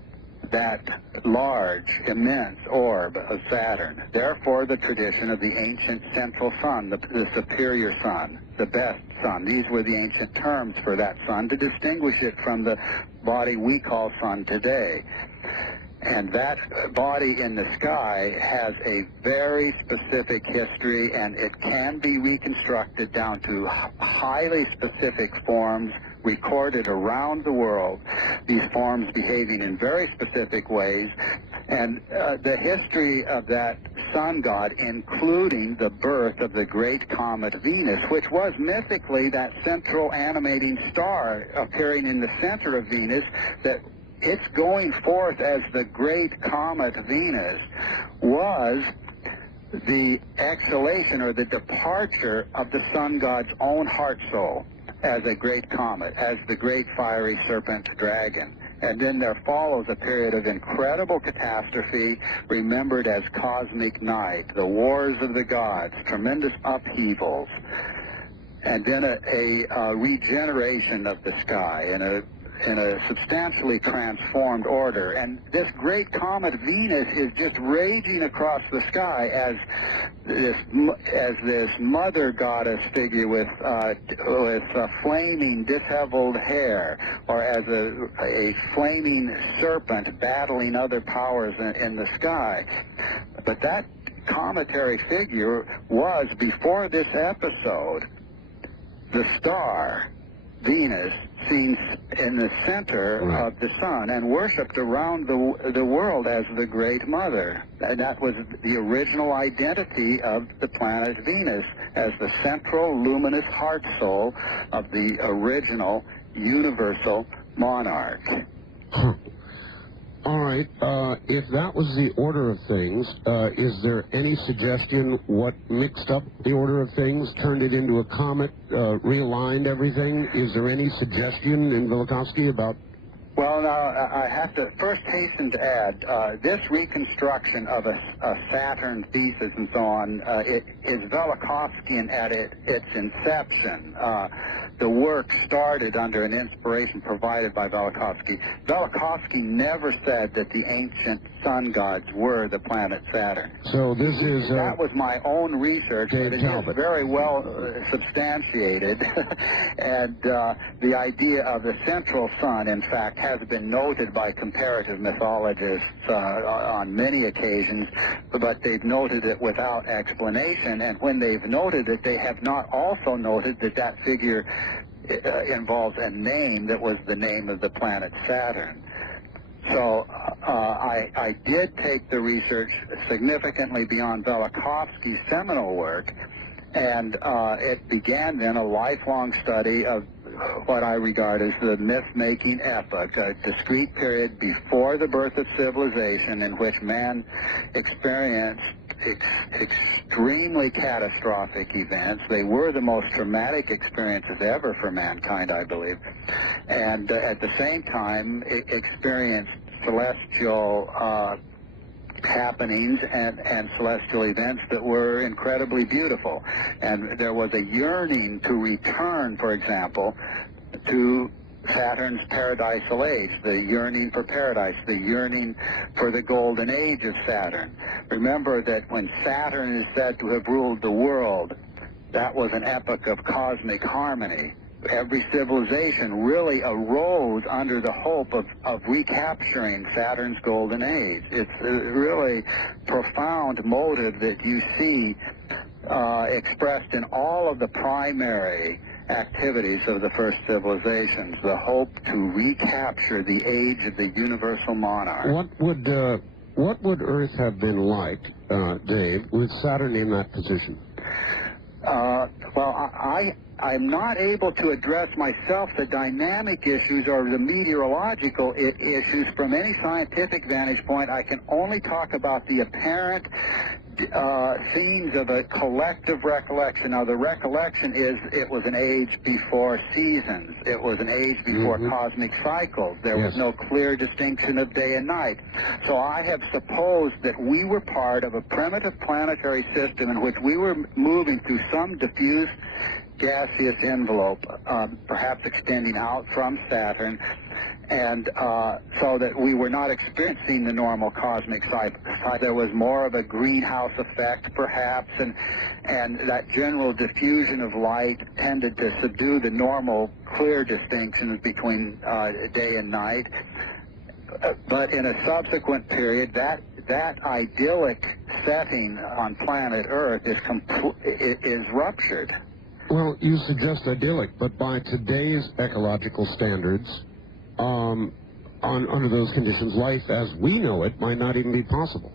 that large, immense orb of Saturn. Therefore, the tradition of the ancient central sun, the superior sun, the best sun. These were the ancient terms for that sun to distinguish it from the body we call sun today. And that body in the sky has a very specific history, and it can be reconstructed down to highly specific forms recorded around the world, these forms behaving in very specific ways. And the history of that sun god, including the birth of the great comet Venus, which was mythically that central animating star appearing in the center of Venus, that its going forth as the great comet Venus was the exhalation or the departure of the sun god's own heart soul as a great comet, as the great fiery serpent dragon. And then there follows a period of incredible catastrophe, remembered as cosmic night, the wars of the gods, tremendous upheavals, and then a regeneration of the sky in a substantially transformed order. And this great comet Venus is just raging across the sky as this mother goddess figure with flaming disheveled hair, or as a flaming serpent battling other powers in the sky. But that cometary figure was, before this episode, the star Venus, seen in the center of the sun and worshipped around the world as the Great Mother. And that was the original identity of the planet Venus, as the central luminous heart soul of the original universal monarch. Huh. All right. If that was the order of things, is there any suggestion what mixed up the order of things, turned it into a comet, realigned everything? Is there any suggestion in Velikovsky about... Well, now, I have to first hasten to add, this reconstruction of a Saturn thesis and so on is Velikovskyan at its inception. The work started under an inspiration provided by Velikovsky. Velikovsky never said that the ancient sun gods were the planet Saturn. So this is... that was my own research, but it Talbot. is very well substantiated. And the idea of the central sun, in fact, has been noted by comparative mythologists on many occasions, but they've noted it without explanation. And when they've noted it, they have not also noted that that figure involves a name that was the name of the planet Saturn. So I did take the research significantly beyond Velikovsky's seminal work, and it began then a lifelong study of what I regard as the myth-making epoch, a discrete period before the birth of civilization in which man experienced extremely catastrophic events. They were the most traumatic experiences ever for mankind, I believe, and at the same time experienced celestial happenings and celestial events that were incredibly beautiful. And there was a yearning to return, for example, to Saturn's paradisal age, the yearning for paradise, the yearning for the golden age of Saturn. Remember that when Saturn is said to have ruled the world, that was an epoch of cosmic harmony. Every civilization really arose under the hope of recapturing Saturn's golden age. It's a really profound motive that you see expressed in all of the primary activities of the first civilizations, the hope to recapture the age of the universal monarch. What would Earth have been like, Dave, with Saturn in that position? Well, I'm not able to address myself the dynamic issues or the meteorological issues from any scientific vantage point. I can only talk about the apparent scenes of a collective recollection. Now, the recollection is it was an age before seasons. It was an age before cosmic cycles. There was no clear distinction of day and night. So I have supposed that we were part of a primitive planetary system in which we were moving through some diffuse gaseous envelope, perhaps extending out from Saturn, and so that we were not experiencing the normal cosmic cycle. There was more of a greenhouse effect, perhaps, and that general diffusion of light tended to subdue the normal clear distinctions between day and night. But in a subsequent period, that idyllic setting on planet Earth is ruptured. Well, you suggest idyllic, but by today's ecological standards, under those conditions, life as we know it might not even be possible.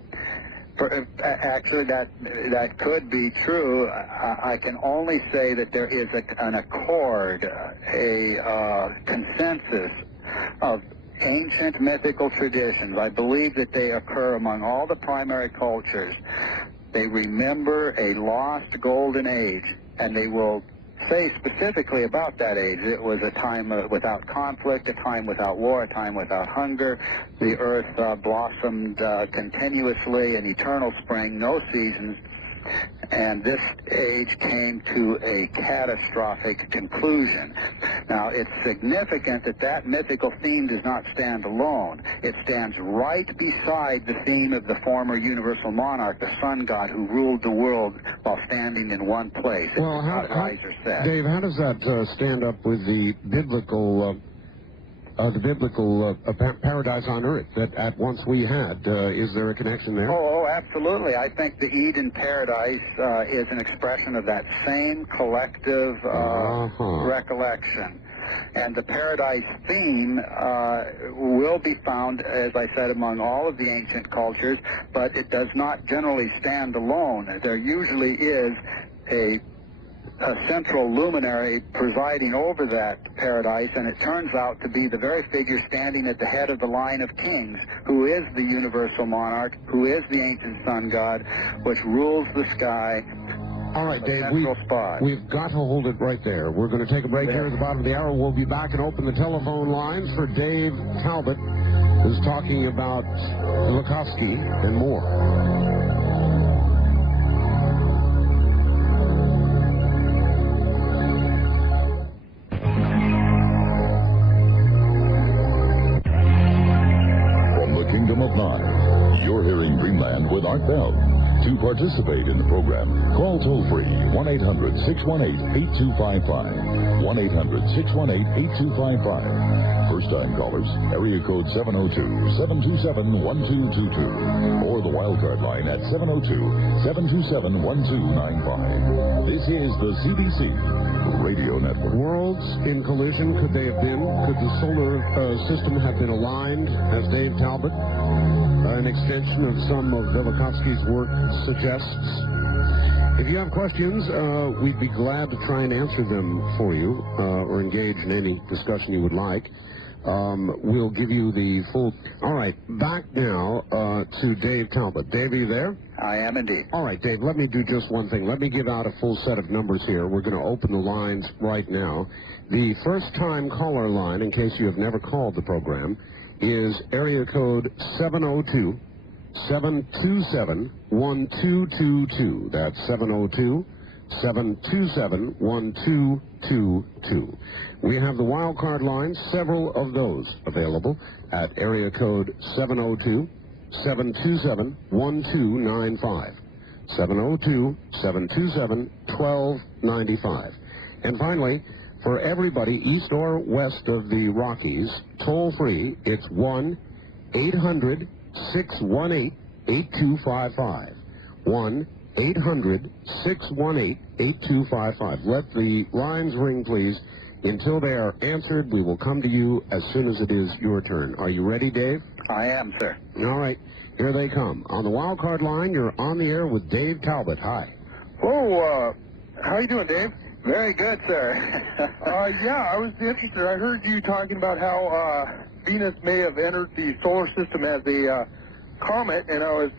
Actually, that could be true. I can only say that there is an accord, a consensus of ancient mythical traditions. I believe that they occur among all the primary cultures. They remember a lost golden age, and they will say specifically about that age. It was a time without conflict, a time without war, a time without hunger. The earth blossomed continuously, an eternal spring, no seasons. And this age came to a catastrophic conclusion. Now, it's significant that that mythical theme does not stand alone. It stands right beside the theme of the former universal monarch, the sun god who ruled the world while standing in one place. Well, Dave, how does that stand up with the biblical paradise on earth that at once we had? Is there a connection there? Oh, absolutely. I think the Eden paradise is an expression of that same collective recollection. And the paradise theme will be found, as I said, among all of the ancient cultures, but it does not generally stand alone. There usually is a central luminary presiding over that paradise, and it turns out to be the very figure standing at the head of the line of kings, who is the universal monarch, who is the ancient sun god, which rules the sky. All right, Dave, we've got to hold it right there. We're going to take a break here at the bottom of the hour. We'll be back and open the telephone lines for Dave Talbot, who's talking about Velikovsky and more. You're hearing Dreamland with Art Bell. To participate in the program, call toll-free 1-800-618-8255. 1-800-618-8255. First-time callers, area code 702-727-1222. Or the wildcard line at 702-727-1295. This is the CBC Radio Network. Worlds in collision, could they have been? Could the solar system have been aligned, as Dave Talbot, an extension of some of Velikovsky's work, suggests? If you have questions, we'd be glad to try and answer them for you, or engage in any discussion you would like. We'll give you the full... All right, back now to Dave Talbot. Dave, are you there? I am indeed. All right, Dave, let me do just one thing. Let me give out a full set of numbers here. We're going to open the lines right now. The first-time caller line, in case you have never called the program, is area code 702-727-1222. That's 702-727-1222. We have the wild card line, several of those available at area code 702-727-1295. 702-727-1295. And finally, for everybody east or west of the Rockies, toll-free, it's 1-800-618-8255. 1-800-618-8255. Let the lines ring, please. Until they are answered, we will come to you as soon as it is your turn. Are you ready, Dave? I am, sir. All right. Here they come. On the wild card line, you're on the air with Dave Talbot. Hi. Hello, how you doing, Dave? Very good, sir. Yeah, I was interested. I heard you talking about how Venus may have entered the solar system as a comet, and I was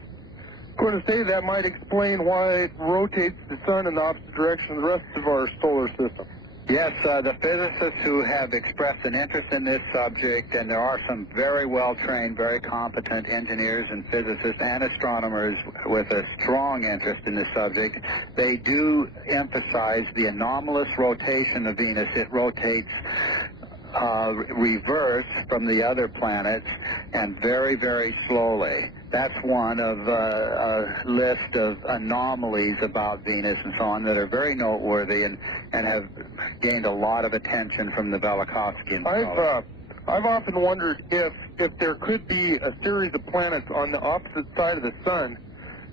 going to say that might explain why it rotates the sun in the opposite direction of the rest of our solar system. Yes, the physicists who have expressed an interest in this subject, and there are some very well-trained, very competent engineers and physicists and astronomers with a strong interest in this subject, they do emphasize the anomalous rotation of Venus. It rotates reverse from the other planets and very, very slowly. That's one of a list of anomalies about Venus and so on that are very noteworthy and have gained a lot of attention from the Velikovsky. I've often wondered if there could be a series of planets on the opposite side of the sun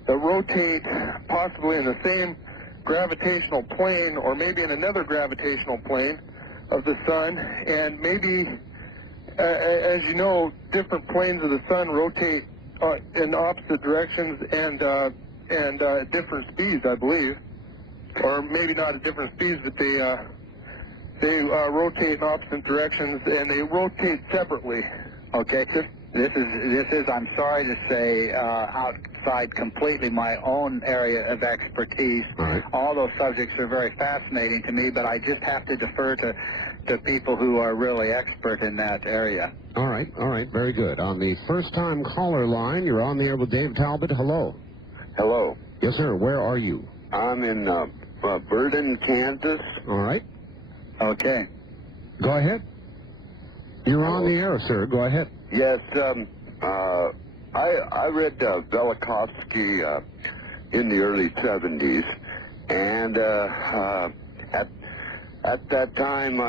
that rotate possibly in the same gravitational plane or maybe in another gravitational plane of the sun, and maybe, as you know, different planes of the sun rotate in opposite directions and at different speeds, I believe, or maybe not at different speeds, but they rotate in opposite directions and they rotate separately. Okay. This is I'm sorry to say, outside completely my own area of expertise. All right. All those subjects are very fascinating to me, but I just have to defer to people who are really expert in that area. All right, very good. On the first-time caller line, you're on the air with Dave Talbot. Hello. Hello. Yes, sir. Where are you? I'm in Burden, Kansas. All right. Okay. Go ahead. You're on the air, sir. Go ahead. Yes, I read Velikovsky in the early 70s, and at that time,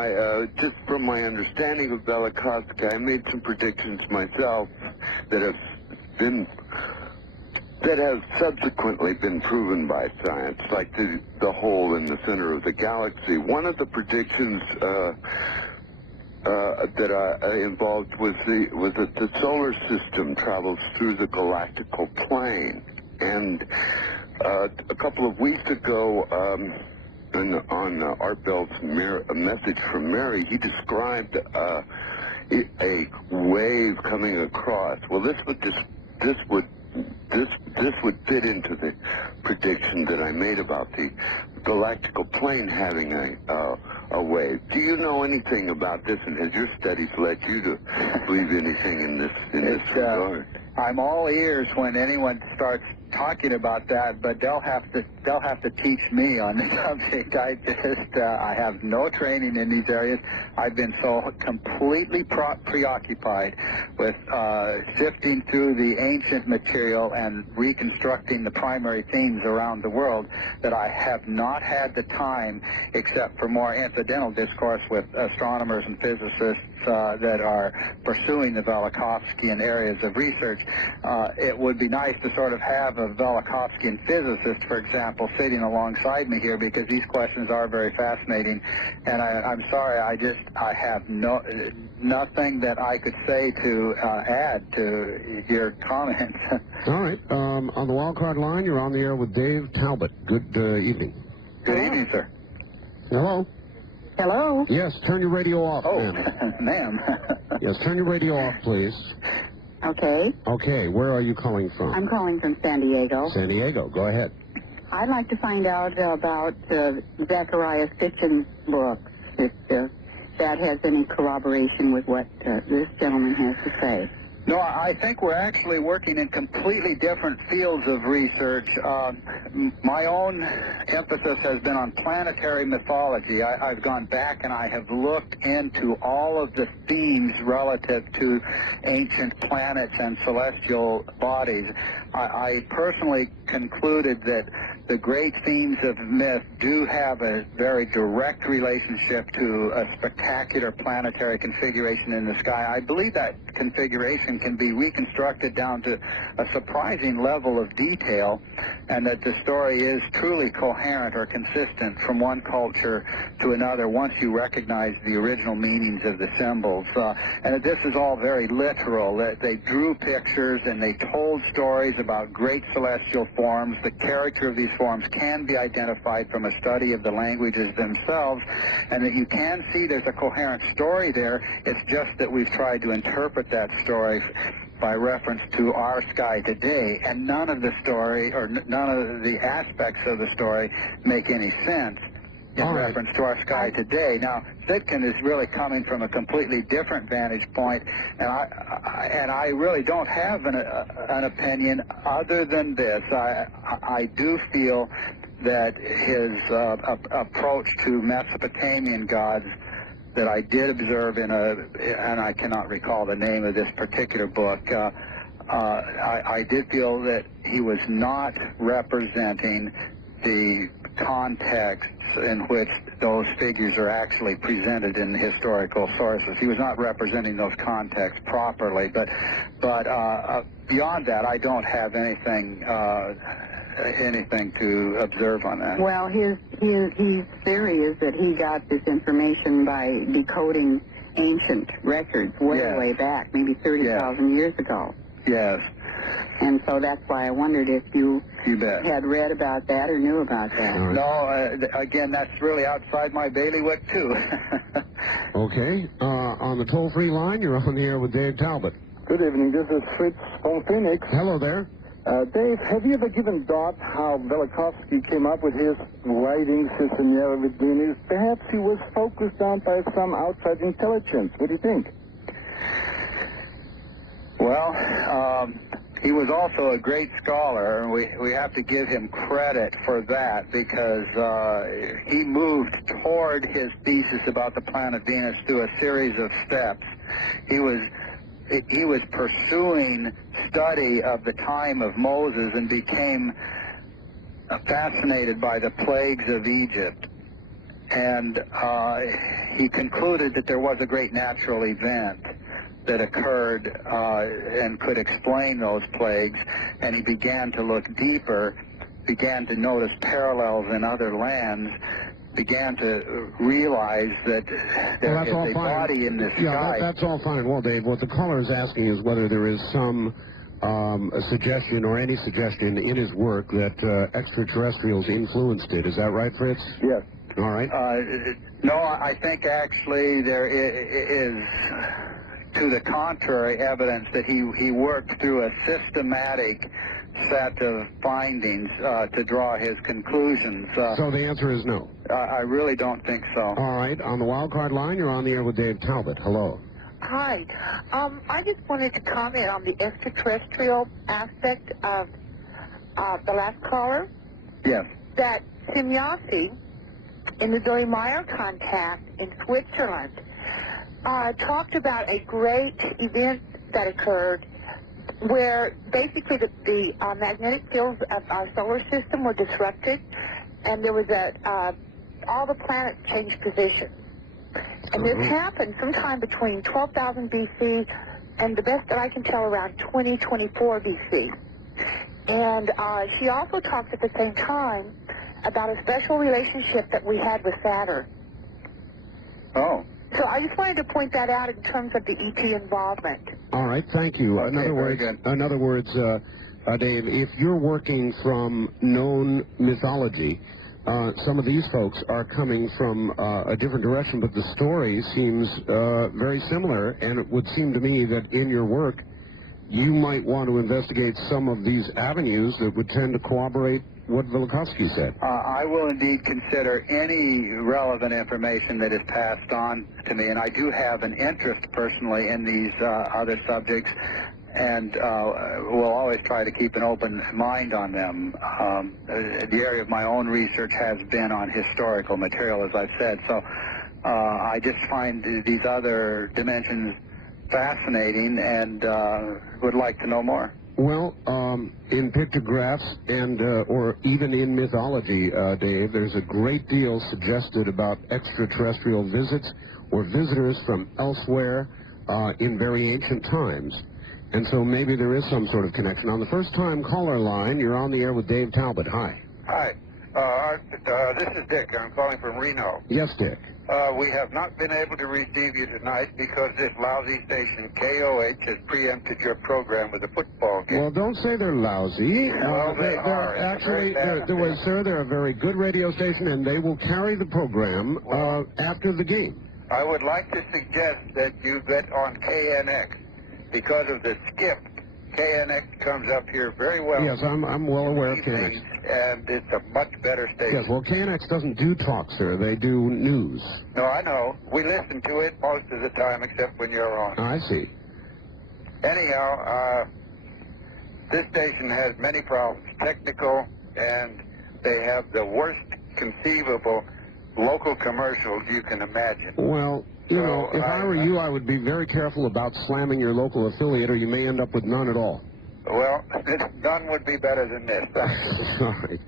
just from my understanding of Velikovsky, I made some predictions myself that have subsequently been proven by science, like the hole in the center of the galaxy. One of the predictions that I involved was that the solar system travels through the galactical plane. And a couple of weeks ago, on Art Bell's A Message from Mary, he described a wave coming across. Well, this would fit into the prediction that I made about the galactical plane having a wave. Do you know anything about this, and has your studies led you to believe anything in this regard? I'm all ears when anyone starts talking about that, but they'll have to teach me on the subject. I have no training in these areas. I've been so completely preoccupied with sifting through the ancient material and reconstructing the primary themes around the world that I have not had the time, except for more incidental discourse with astronomers and physicists that are pursuing the Velikovskyan areas of research. It would be nice to sort of have a Velikovskyan physicist, for example, sitting alongside me here, because these questions are very fascinating. And I'm sorry, I have nothing that I could say to add to your comments. All right. On the wildcard line, you're on the air with Dave Talbot. Good evening. Good evening, sir. Hello? Hello? Yes, turn your radio off, Oh, ma'am. ma'am. Yes, turn your radio off, please. Okay. Okay, where are you calling from? I'm calling from San Diego. San Diego. Go ahead. I'd like to find out about Zachariah Sitchin's book, if that has any corroboration with what this gentleman has to say. No, I think we're actually working in completely different fields of research. My own emphasis has been on planetary mythology. I've gone back and I have looked into all of the themes relative to ancient planets and celestial bodies. I personally concluded that the great themes of myth do have a very direct relationship to a spectacular planetary configuration in the sky. I believe that configuration can be reconstructed down to a surprising level of detail, and that the story is truly coherent or consistent from one culture to another once you recognize the original meanings of the symbols. And this is all very literal. They drew pictures and they told stories about great celestial forms. The character of these forms can be identified from a study of the languages themselves, and that you can see there's a coherent story there. It's just that we've tried to interpret that story by reference to our sky today, and none of the story, or none of the aspects of the story, make any sense in reference to our sky today. Now, Sitchin is really coming from a completely different vantage point, and I really don't have an opinion other than this. I do feel that his approach to Mesopotamian gods that I did observe and I cannot recall the name of this particular book, I did feel that he was not representing the context in which those figures are actually presented in historical sources. He was not representing those contexts properly, but beyond that, I don't have anything to observe on that. Well, his theory is that he got this information by decoding ancient records way back, maybe 30,000 years ago. Yes. And so that's why I wondered if you had read about that or knew about that. No, again, that's really outside my bailiwick, too. Okay. On the toll-free line, you're on the air with Dave Talbot. Good evening. This is Fritz from Phoenix. Hello there. Dave, have you ever given thought how Velikovsky came up with his writing system with Venus? Perhaps he was focused on by some outside intelligence. What do you think? Well, he was also a great scholar, and we have to give him credit for that, because he moved toward his thesis about the planet Venus through a series of steps. He was pursuing study of the time of Moses and became fascinated by the plagues of Egypt. And he concluded that there was a great natural event that occurred and could explain those plagues, and he began to look deeper, began to notice parallels in other lands, began to realize that there is a body in the sky. Yeah, that's all fine and well, Dave. What the caller is asking is whether there is some a suggestion or any suggestion in his work that extraterrestrials influenced it. Is that right, Fritz? Yes. All right. No, I think actually there is, to the contrary, evidence that he worked through a systematic set of findings to draw his conclusions. So the answer is no? I really don't think so. All right. On the wild card line, you're on the air with Dave Talbot. Hello. Hi. I just wanted to comment on the extraterrestrial aspect of the last caller. Yes. That Simyasi, in the Zoe Meyer contact in Switzerland, talked about a great event that occurred where basically the magnetic fields of our solar system were disrupted, and there was all the planets changed position. And this happened sometime between 12,000 BC and the best that I can tell around 2024 BC. And she also talked at the same time about a special relationship that we had with Saturn. Oh. So I just wanted to point that out in terms of the ET involvement. All right, thank you. Okay, in other words, Dave, if you're working from known mythology, some of these folks are coming from a different direction, but the story seems very similar, and it would seem to me that in your work, you might want to investigate some of these avenues that would tend to corroborate what Velikovsky said. I will indeed consider any relevant information that is passed on to me, and I do have an interest personally in these other subjects, and will always try to keep an open mind on them. The area of my own research has been on historical material, as I've said, so I just find these other dimensions fascinating and would like to know more. Well, in pictographs and or even in mythology, Dave, there's a great deal suggested about extraterrestrial visits or visitors from elsewhere in very ancient times. And so maybe there is some sort of connection. On the first-time caller line, you're on the air with Dave Talbot. Hi. Hi. This is Dick. I'm calling from Reno. Yes, Dick. We have not been able to receive you tonight because this lousy station, KOH, has preempted your program with a football game. Well, don't say they're lousy. Well, they are. Actually, they're a very good radio station, and they will carry the program after the game. I would like to suggest that you get on KNX because of the skip. KNX comes up here very well. Yes, I'm well aware of KNX. And it's a much better station. Yes, well, KNX doesn't do talk, sir. They do news. No, I know. We listen to it most of the time, except when you're on. I see. Anyhow, this station has many problems, technical, and they have the worst conceivable local commercials you can imagine. Well, you know, if I were you, I would be very careful about slamming your local affiliate, or you may end up with none at all. Well, none would be better than this. Sorry.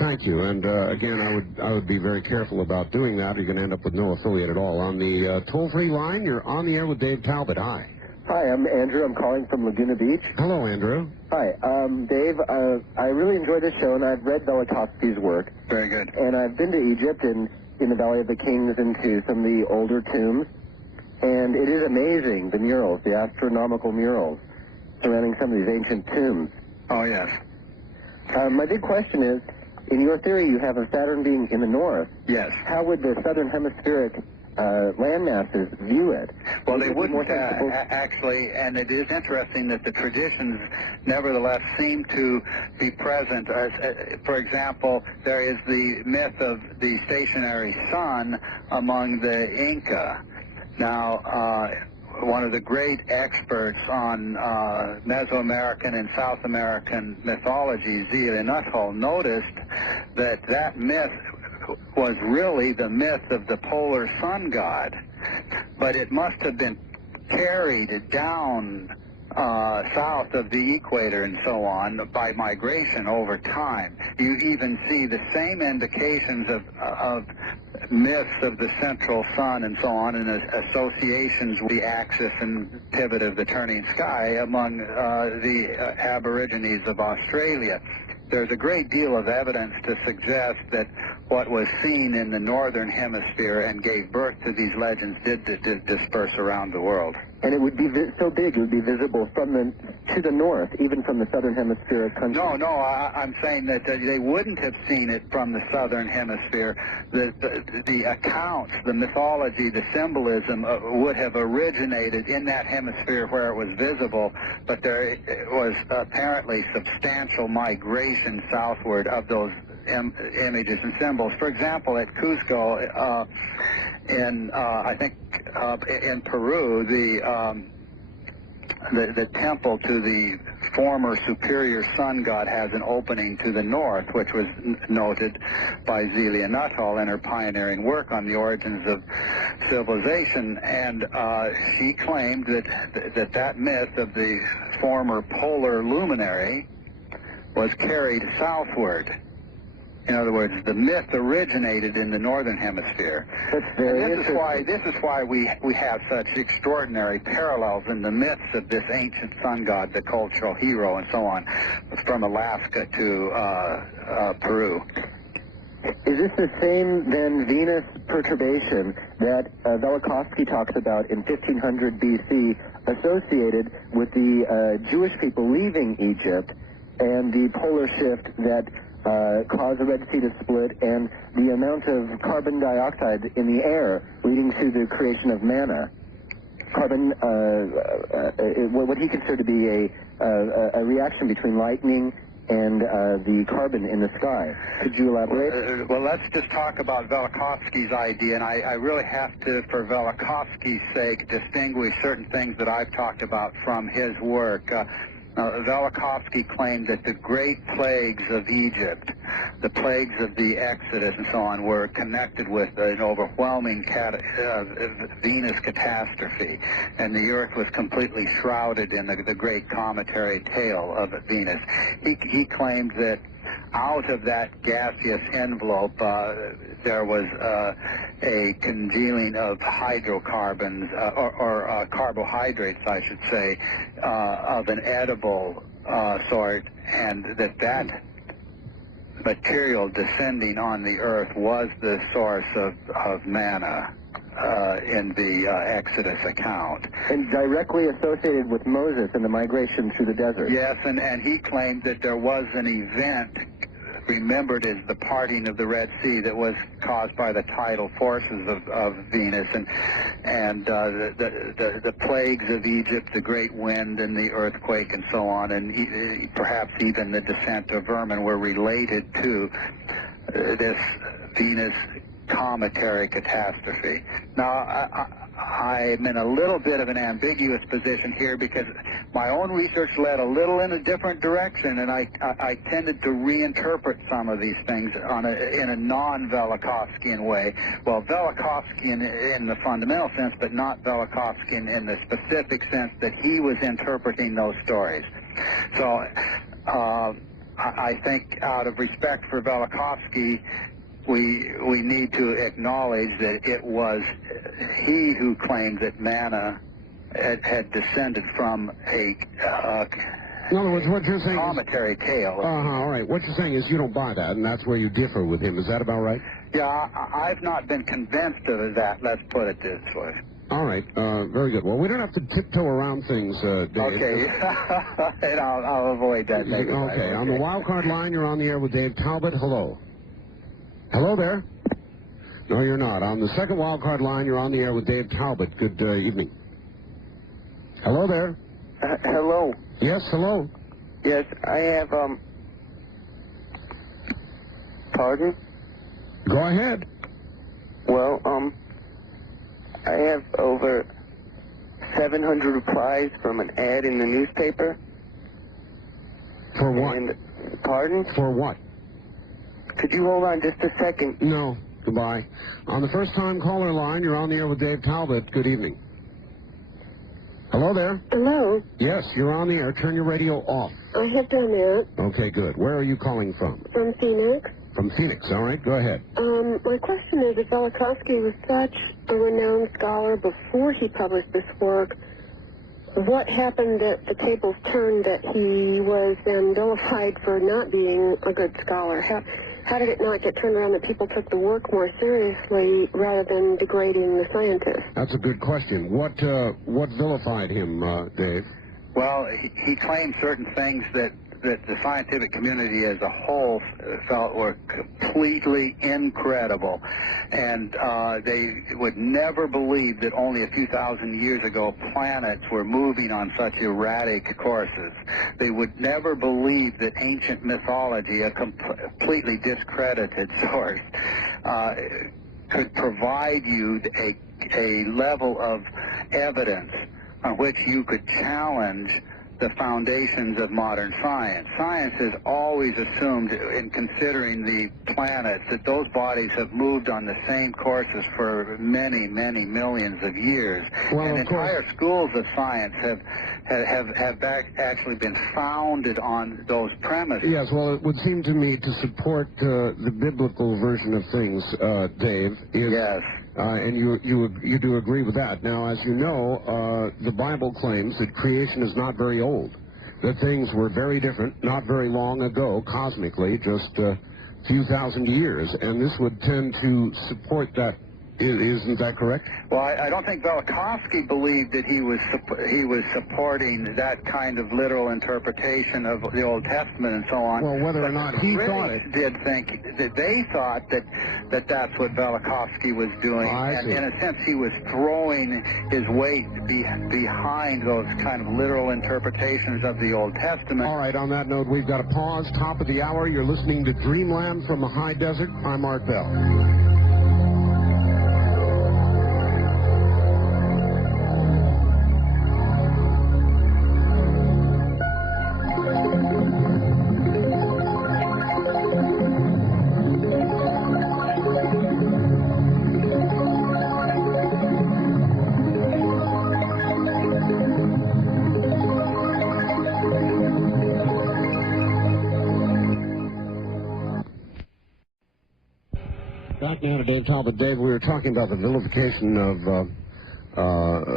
Thank you. And again, I would be very careful about doing that. You're going to end up with no affiliate at all. On the toll-free line, you're on the air with Dave Talbot. Hi. Hi, I'm Andrew. I'm calling from Laguna Beach. Hello, Andrew. Hi. Dave, I really enjoyed the show, and I've read Velikovsky's work. Very good. And I've been to Egypt and in the Valley of the Kings and to some of the older tombs. And it is amazing, the murals, the astronomical murals surrounding some of these ancient tombs. Oh, yes. My big question is, in your theory, you have a Saturn being in the north. Yes. How would the southern hemispheric land masses view it. Well, they wouldn't actually, and it is interesting that the traditions nevertheless seem to be present. For example, there is the myth of the stationary sun among the Inca. Now, one of the great experts on Mesoamerican and South American mythology, Vilification, noticed that that myth was really the myth of the polar sun god, but it must have been carried down south of the equator and so on by migration over time. You even see the same indications of myths of the central sun and so on, and associations with the axis and pivot of the turning sky among the Aborigines of Australia. There's a great deal of evidence to suggest that what was seen in the northern hemisphere and gave birth to these legends did disperse around the world. And it would be so big, it would be visible from to the north, even from the southern hemisphere country. No, I'm saying that they wouldn't have seen it from the southern hemisphere. The accounts, the mythology, the symbolism would have originated in that hemisphere where it was visible, but there was apparently substantial migration southward of those images and symbols. For example, at Cusco, I think in Peru, the temple to the former superior sun god has an opening to the north, which was noted by Zelia Nuttall in her pioneering work on the origins of civilization, and she claimed that myth of the former polar luminary was carried southward. In other words, the myth originated in the northern hemisphere. That's very interesting. This is why we have such extraordinary parallels in the myths of this ancient sun god, the cultural hero, and so on, from Alaska to Peru. Is this the same, then, Venus perturbation that Velikovsky talks about in 1500 BC, associated with the Jewish people leaving Egypt and the polar shift that caused the Red Sea to split, and the amount of carbon dioxide in the air leading to the creation of manna? Carbon, what he considered to be a reaction between lightning and the carbon in the sky. Could you elaborate? Well, let's just talk about Velikovsky's idea, and I really have to, for Velikovsky's sake, distinguish certain things that I've talked about from his work. Velikovsky claimed that the great plagues of Egypt, the plagues of the Exodus and so on, were connected with an overwhelming Venus catastrophe, and the Earth was completely shrouded in the great cometary tail of Venus. He claimed that out of that gaseous envelope, there was a congealing of hydrocarbons, or carbohydrates, I should say, of an edible sort, and that material descending on the Earth was the source of manna in the Exodus account. And directly associated with Moses and the migration through the desert. Yes, and he claimed that there was an event remembered as the parting of the Red Sea that was caused by the tidal forces of Venus, and the plagues of Egypt, the great wind and the earthquake and so on, and perhaps even the descent of vermin were related to this Venus cometary catastrophe. Now, I'm in a little bit of an ambiguous position here because my own research led a little in a different direction, and I tended to reinterpret some of these things in a non-Velikovskyan way. Well, Velikovskyan in the fundamental sense, but not Velikovskyan in the specific sense that he was interpreting those stories. So I think out of respect for Velikovsky, we need to acknowledge that it was he who claimed that manna had descended from a in other words, what you're saying cometary tail. All right. What you're saying is you don't buy that, and that's where you differ with him. Is that about right? Yeah, I've not been convinced of that. Let's put it this way. All right. Very good. Well, we don't have to tiptoe around things, Dave. Okay. And I'll avoid that. Okay. On the wild card line, you're on the air with Dave Talbot. Hello. Hello there. No, you're not. On the second wildcard line, you're on the air with Dave Talbot. Good evening. Hello there. Hello. Yes, hello. Yes, I have, pardon? Go ahead. Well, I have over 700 replies from an ad in the newspaper. For what? And, pardon? For what? Could you hold on just a second? No. Goodbye. On the first-time caller line, you're on the air with Dave Talbot. Good evening. Hello there. Hello. Yes, you're on the air. Turn your radio off. I have done that. Okay, good. Where are you calling from? From Phoenix. From Phoenix. All right, go ahead. My question is, if Velikovsky was such a renowned scholar before he published this work, what happened that the tables turned that he was then vilified for not being a good scholar? How did it not get turned around that people took the work more seriously rather than degrading the scientists? That's a good question. What vilified him, Dave? Well, he claimed certain things that the scientific community as a whole felt were completely incredible. And they would never believe that only a few thousand years ago planets were moving on such erratic courses. They would never believe that ancient mythology, a completely discredited source, could provide you a level of evidence on which you could challenge the foundations of modern science. Science has always assumed, in considering the planets, that those bodies have moved on the same courses for many, many millions of years. Well, and entire schools of science have actually been founded on those premises. Yes, well, it would seem to me to support the biblical version of things, Dave. Yes. And you do agree with that. Now, as you know, the Bible claims that creation is not very old, that things were very different not very long ago, cosmically, just a few thousand years, and this would tend to support that. Isn't that correct? Well, I don't think Velikovsky believed that he was supporting that kind of literal interpretation of the Old Testament and so on. Well, whether or not he thought it, did think that they thought that that's what Velikovsky was doing, and in a sense, he was throwing his weight behind those kind of literal interpretations of the Old Testament. All right. On that note, we've got to pause. Top of the hour. You're listening to Dreamland from the High Desert. I'm Art Bell. Back now to Dave Talbot. Dave, we were talking about the vilification of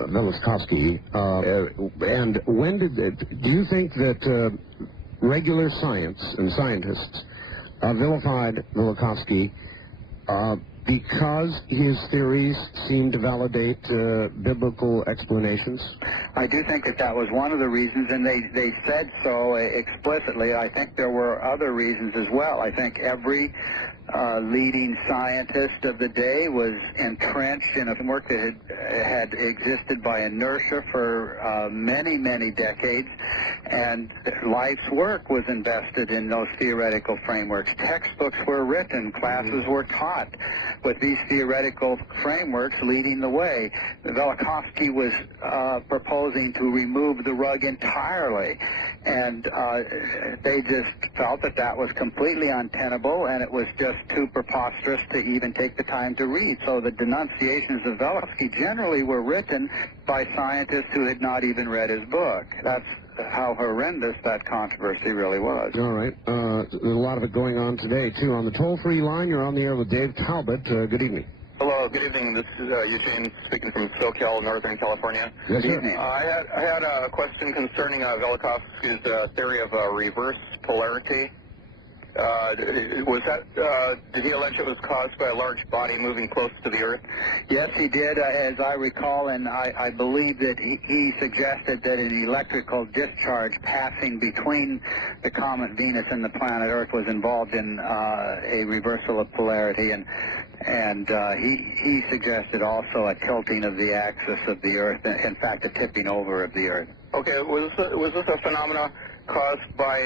Velikovsky. And when do you think that regular science and scientists vilified Velikovsky because his theories seem to validate biblical explanations? I do think that was one of the reasons, and they said so explicitly. I think there were other reasons as well. I think every leading scientist of the day was entrenched in a work that had existed by inertia for many, many decades, and life's work was invested in those theoretical frameworks. Textbooks were written, classes were taught with these theoretical frameworks leading the way. Velikovsky was proposing to remove the rug entirely, and they just felt that was completely untenable, and it was just too preposterous to even take the time to read. So the denunciations of Velikovsky generally were written by scientists who had not even read his book. That's how horrendous that controversy really was. All right. There's a lot of it going on today, too. On the toll-free line, you're on the air with Dave Talbot. Good evening. Hello, good evening. This is Eugene speaking from SoCal, Northern California. Yes, sir. Good evening. I had a question concerning Velikovsky's theory of reverse polarity. Did he allege it was caused by a large body moving close to the Earth? Yes, he did, as I recall, and I believe that he suggested that an electrical discharge passing between the comet Venus and the planet Earth was involved in a reversal of polarity, and he suggested also a tilting of the axis of the Earth, in fact, a tipping over of the Earth. Okay, was this a phenomena caused by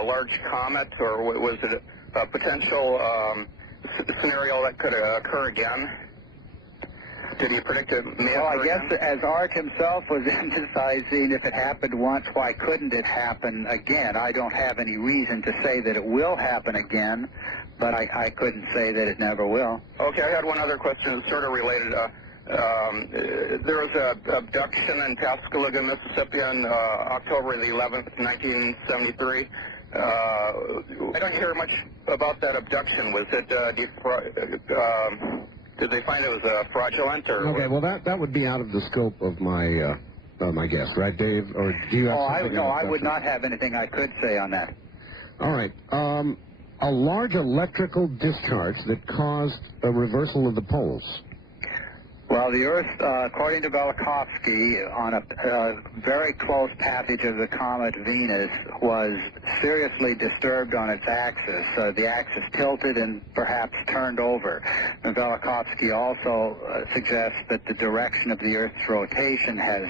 a large comet, or was it a potential scenario that could occur again? Did he predict it may Well, I occur guess again? as Art himself was emphasizing, if it happened once, why couldn't it happen again? I don't have any reason to say that it will happen again, but I couldn't say that it never will. Okay, I had one other question that's sort of related. There was an abduction in Pascagoula, Mississippi on October the 11th, 1973. I don't hear much about that abduction. Was it, did they find it was fraudulent? Or Okay, well, that would be out of the scope of my my guess, right, Dave? Or do you have something else? I would not have anything I could say on that. All right. A large electrical discharge that caused a reversal of the poles. Well, the Earth, according to Velikovsky, on a very close passage of the comet Venus, was seriously disturbed on its axis. The axis tilted and perhaps turned over. And Velikovsky also suggests that the direction of the Earth's rotation has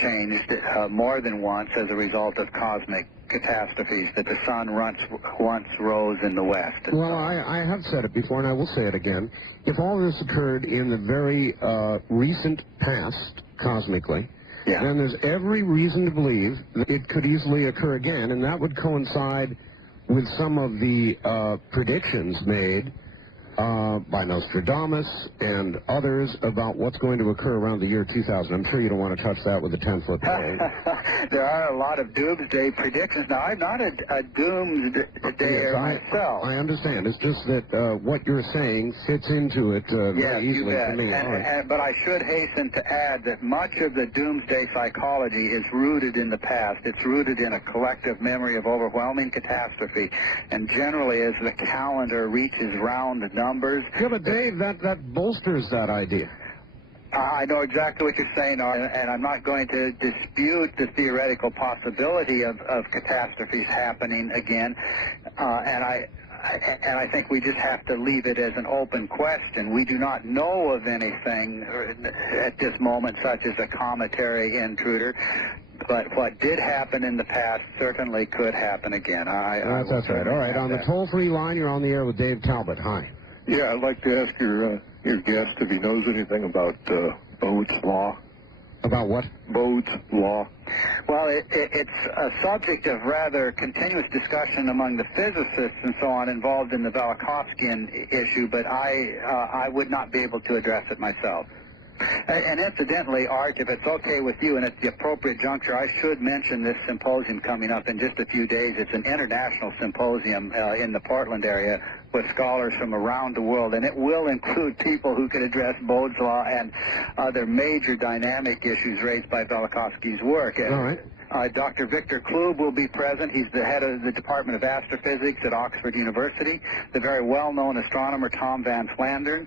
changed more than once as a result of cosmic catastrophes, that the sun once rose in the west. Well, I have said it before, and I will say it again. If all this occurred in the very recent past, cosmically, then there's every reason to believe that it could easily occur again, and that would coincide with some of the predictions made by Nostradamus and others about what's going to occur around the year 2000. I'm sure you don't want to touch that with a 10-foot pole. There are a lot of doomsday predictions. Now, I'm not a doomsdayer myself. I understand. It's just that what you're saying fits into it very easily for me. But I should hasten to add that much of the doomsday psychology is rooted in the past. It's rooted in a collective memory of overwhelming catastrophe. And generally, as the calendar reaches round the numbers... Yeah, but Dave, that bolsters that idea. I know exactly what you're saying, and I'm not going to dispute the theoretical possibility of catastrophes happening again. And I think we just have to leave it as an open question. We do not know of anything at this moment, such as a cometary intruder. But what did happen in the past certainly could happen again. That's right. All right, on the toll-free line, you're on the air with Dave Talbot. Hi. Yeah, I'd like to ask your guest if he knows anything about Bode's law. About what? Bode's law. Well, it's a subject of rather continuous discussion among the physicists and so on involved in the Velikovskyan issue, but I would not be able to address it myself. And incidentally, Art, if it's okay with you and at the appropriate juncture, I should mention this symposium coming up in just a few days. It's an international symposium in the Portland area with scholars from around the world, and it will include people who can address Bode's law and other major dynamic issues raised by Velikovsky's work. All right. Dr. Victor Klub will be present. He's the head of the Department of Astrophysics at Oxford University. The very well-known astronomer Tom Van Flandern,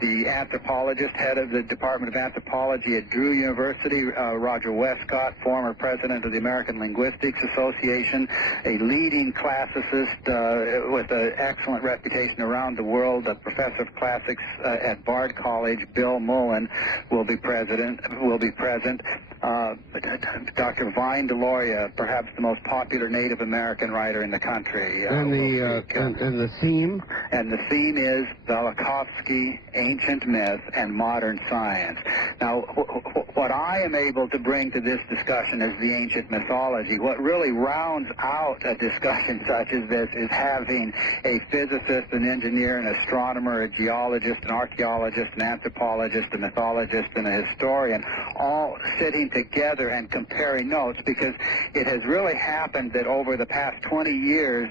the anthropologist, head of the Department of Anthropology at Drew University, Roger Westcott, former president of the American Linguistics Association, a leading classicist with an excellent reputation around the world, a professor of classics at Bard College, Bill Mullen, will be present. Dr. Vine Deloria, perhaps the most popular Native American writer in the country. And the theme? And the theme is Velikovsky, Ancient Myth and Modern Science. Now, what I am able to bring to this discussion is the ancient mythology. What really rounds out a discussion such as this is having a physicist, an engineer, an astronomer, a geologist, an archaeologist, an anthropologist, a mythologist, and a historian all sitting together and comparing notes, because it has really happened that over the past 20 years,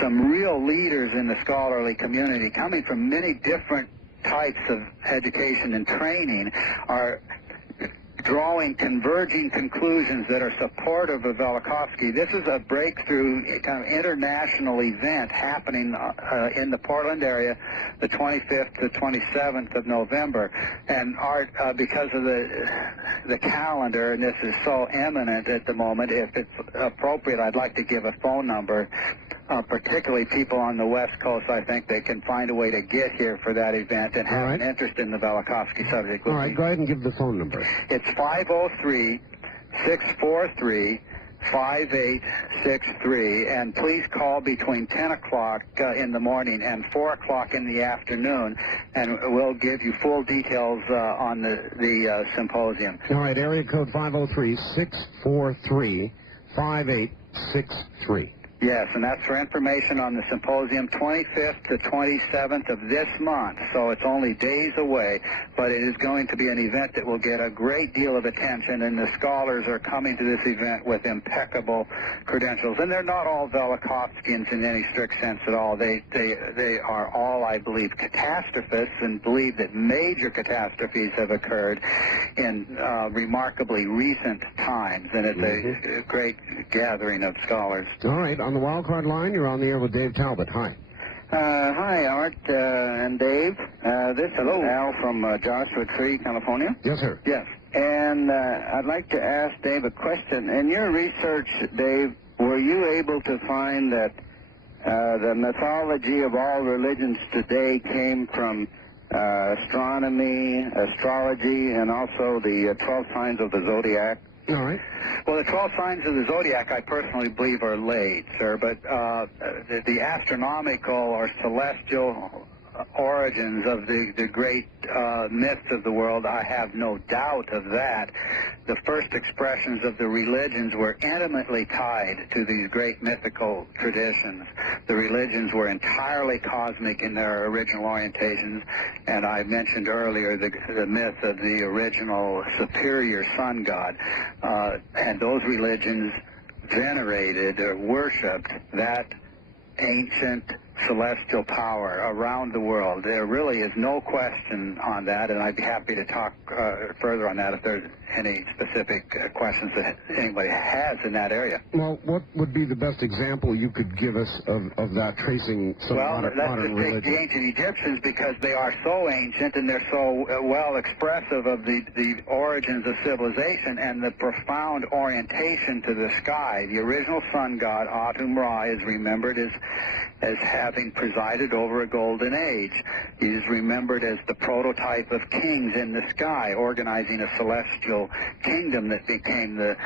some real leaders in the scholarly community, coming from many different types of education and training, are drawing converging conclusions that are supportive of Velikovsky. This is a breakthrough kind of international event happening in the Portland area the 25th to 27th of November. And Art, because of the calendar, and this is so imminent at the moment, if it's appropriate, I'd like to give a phone number. Particularly people on the West Coast, I think they can find a way to get here for that event and have an interest in the Velikovsky subject. All right, go ahead and give the phone number. It's 503-643-5863, and please call between 10 o'clock in the morning and 4 o'clock in the afternoon, and we'll give you full details on the symposium. All right, area code 503-643-5863. Yes, and that's for information on the symposium 25th to 27th of this month, so it's only days away, but it is going to be an event that will get a great deal of attention, and the scholars are coming to this event with impeccable credentials. And they're not all Velikovskians in any strict sense at all. They are all, I believe, catastrophists and believe that major catastrophes have occurred in remarkably recent times, and it's a great gathering of scholars. All right. On the wildcard line, you're on the air with Dave Talbot. Hi. Hi, Art and Dave. This is Al from Joshua Tree, California. Yes, sir. Yes. And I'd like to ask Dave a question. In your research, Dave, were you able to find that the mythology of all religions today came from astronomy, astrology, and also the 12 signs of the zodiac? All right. Well, the 12 signs of the zodiac, I personally believe, are late, sir, but the astronomical or celestial origins of the great myths of the world, I have no doubt of that. The first expressions of the religions were intimately tied to these great mythical traditions. The religions were entirely cosmic in their original orientations, and I mentioned earlier the myth of the original superior sun god, and those religions venerated or worshipped that ancient celestial power around the world. There really is no question on that, and I'd be happy to talk further on that if there's any specific questions that anybody has in that area. Well, what would be the best example you could give us of that, tracing some modern religion? Well, let's take the ancient Egyptians, because they are so ancient and they're so well expressive of the origins of civilization and the profound orientation to the sky. The original sun god, Atum-Ra, is remembered as having presided over a golden age. He is remembered as the prototype of kings in the sky, organizing a celestial kingdom that became the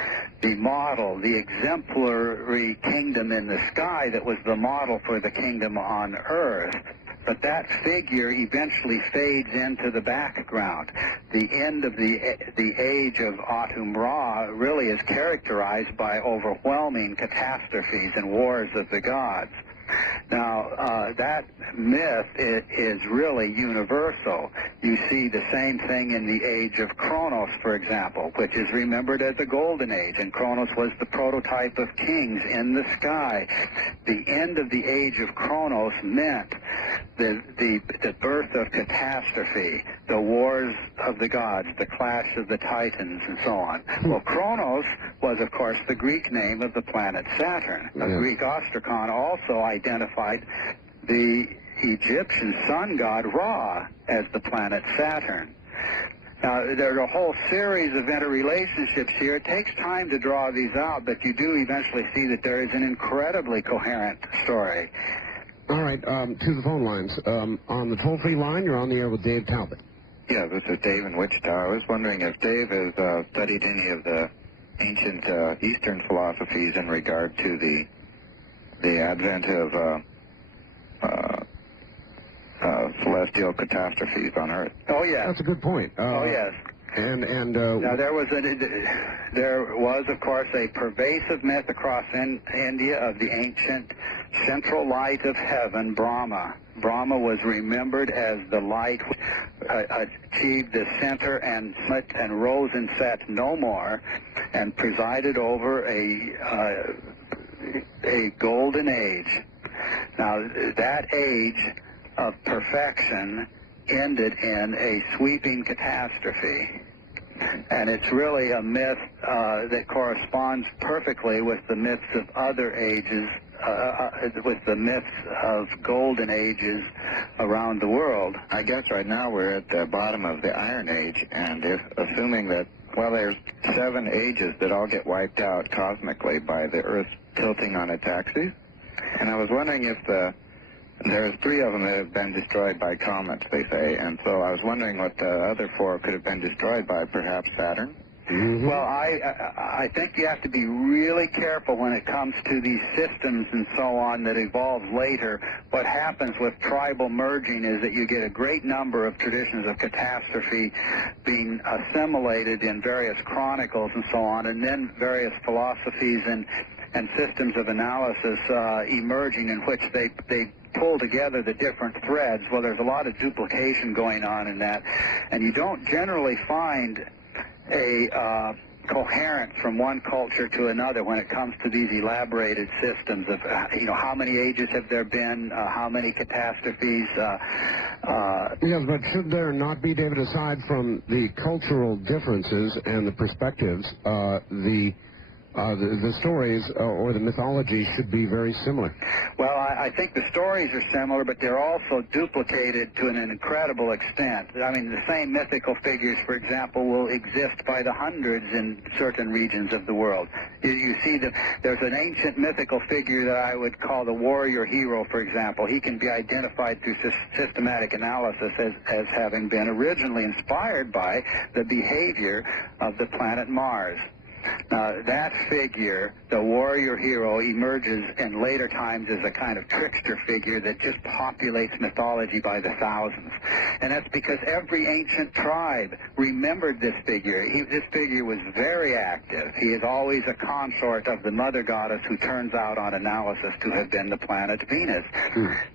model, the exemplary kingdom in the sky that was the model for the kingdom on earth. But that figure eventually fades into the background. The end of the age of Atum-Ra really is characterized by overwhelming catastrophes and wars of the gods. Now, that myth is really universal. You see the same thing in the age of Kronos, for example, which is remembered as a golden age, and Kronos was the prototype of kings in the sky. The end of the age of Kronos meant the birth of catastrophe, the wars of the gods, the clash of the titans, and so on. Well, Kronos was, of course, the Greek name of the planet Saturn. The Greek ostracon also identified the Egyptian sun god Ra as the planet Saturn. Now, there are a whole series of interrelationships here. It takes time to draw these out, but you do eventually see that there is an incredibly coherent story. All right, to the phone lines. On the toll-free line, you're on the air with Dave Talbot. Yeah, this is Dave in Wichita. I was wondering if Dave has studied any of the ancient Eastern philosophies in regard to the advent of celestial catastrophes on Earth. Oh, yes. That's a good point. Oh, yes. Now, there was, of course, a pervasive myth across India of the ancient central light of heaven, Brahma. Brahma was remembered as the light achieved the center and summit and rose and set no more, and presided over a golden age. Now, that age of perfection ended in a sweeping catastrophe. And it's really a myth that corresponds perfectly with the myths of other ages, with the myths of golden ages around the world. I guess right now we're at the bottom of the Iron Age, and if assuming that, well, there's 7 ages that all get wiped out cosmically by the Earth tilting on its axis, and I was wondering if there's 3 of them that have been destroyed by comets, they say, and so I was wondering what the other 4 could have been destroyed by, perhaps Saturn? Mm-hmm. Well, I think you have to be really careful when it comes to these systems and so on that evolve later. What happens with tribal merging is that you get a great number of traditions of catastrophe being assimilated in various chronicles and so on, and then various philosophies and systems of analysis emerging in which they pull together the different threads. Well, there's a lot of duplication going on in that, and you don't generally find a coherence from one culture to another when it comes to these elaborated systems of, how many ages have there been, how many catastrophes. Yes, but should there not be, David, aside from the cultural differences and the perspectives, the stories or the mythology should be very similar? Well, I think the stories are similar, but they're also duplicated to an incredible extent. I mean, the same mythical figures, for example, will exist by the hundreds in certain regions of the world. You see that there's an ancient mythical figure that I would call the warrior hero, for example. He can be identified through systematic analysis as having been originally inspired by the behavior of the planet Mars. Now, that figure, the warrior hero, emerges in later times as a kind of trickster figure that just populates mythology by the thousands. And that's because every ancient tribe remembered this figure. This figure was very active. He is always a consort of the mother goddess who turns out on analysis to have been the planet Venus.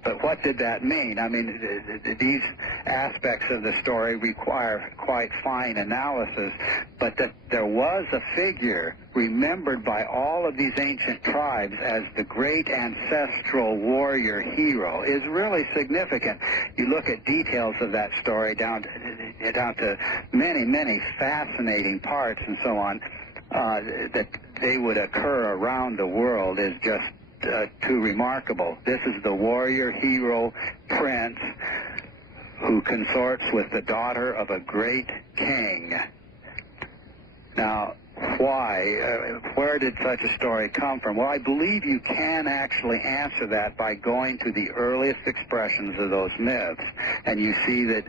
But what did that mean? I mean, these aspects of the story require quite fine analysis, but that there was a figure remembered by all of these ancient tribes as the great ancestral warrior hero is really significant. You look at details of that story down to many fascinating parts and so on, that they would occur around the world is just too remarkable. This is the warrior hero prince who consorts with the daughter of a great king. Now, why? Where did such a story come from? Well, I believe you can actually answer that by going to the earliest expressions of those myths, and you see that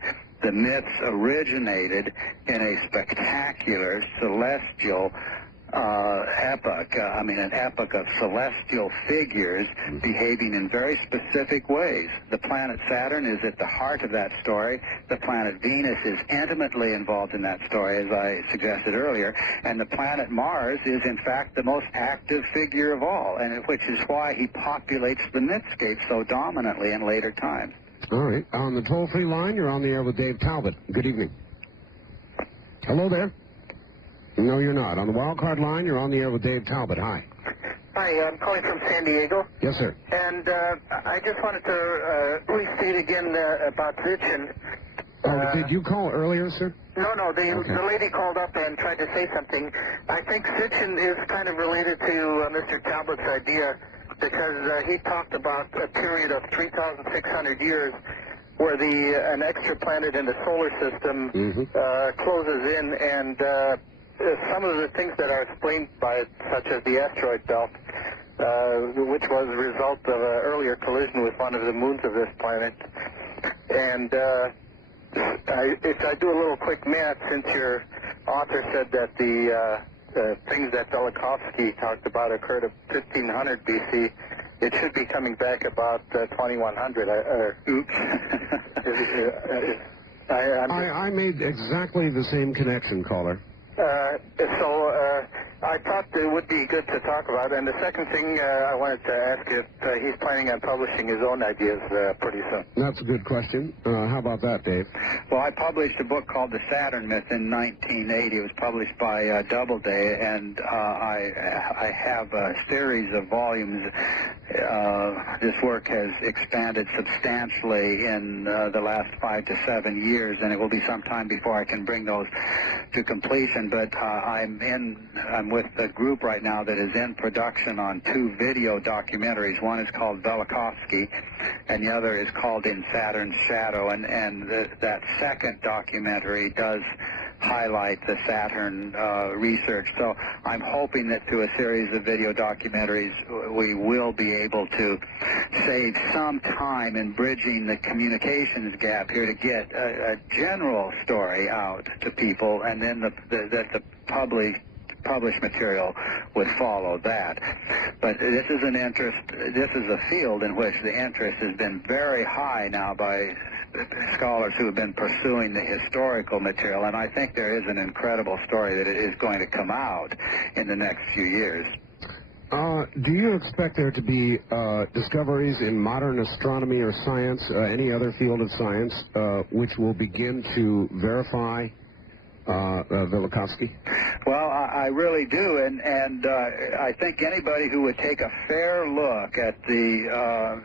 the myths originated in a spectacular celestial epoch, an epoch of celestial figures behaving in very specific ways. The planet Saturn is at the heart of that story. The planet Venus is intimately involved in that story, as I suggested earlier. And the planet Mars is, in fact, the most active figure of all, and which is why he populates the mythscape so dominantly in later times. All right. On the toll-free line, you're on the air with Dave Talbot. Good evening. Hello there. No, you're not. On the wildcard line, you're on the air with Dave Talbot. Hi. Hi, I'm calling from San Diego. Yes, sir. And I just wanted to restate again about Sitchin. Did you call earlier, sir? No, the lady called up and tried to say something. I think Sitchin is kind of related to Mr. Talbot's idea, because he talked about a period of 3,600 years where an extraplanet in the solar system closes in, and some of the things that are explained by it, such as the asteroid belt, which was a result of an earlier collision with one of the moons of this planet. And if I do a little quick math, since your author said that the things that Velikovsky talked about occurred at 1500 BC, it should be coming back about 2100. Oops. I made exactly the same connection, caller. I thought it would be good to talk about. And the second thing I wanted to ask if he's planning on publishing his own ideas pretty soon. That's a good question. How about that, Dave? Well, I published a book called The Saturn Myth in 1980. It was published by Doubleday, and I have a series of volumes. This work has expanded substantially in the last 5 to 7 years, and it will be some time before I can bring those to completion. But I'm with a group right now that is in production on 2 video documentaries. One is called Velikovsky, and the other is called In Saturn's Shadow. And that second documentary does highlight the Saturn research. So I'm hoping that through a series of video documentaries we will be able to save some time in bridging the communications gap here to get a general story out to people, and then the published material would follow that. But this is a field in which the interest has been very high now by scholars who have been pursuing the historical material, and I think there is an incredible story that is going to come out in the next few years. Do you expect there to be discoveries in modern astronomy or science, any other field of science, which will begin to verify Velikovsky? Well, I really do, and I think anybody who would take a fair look at the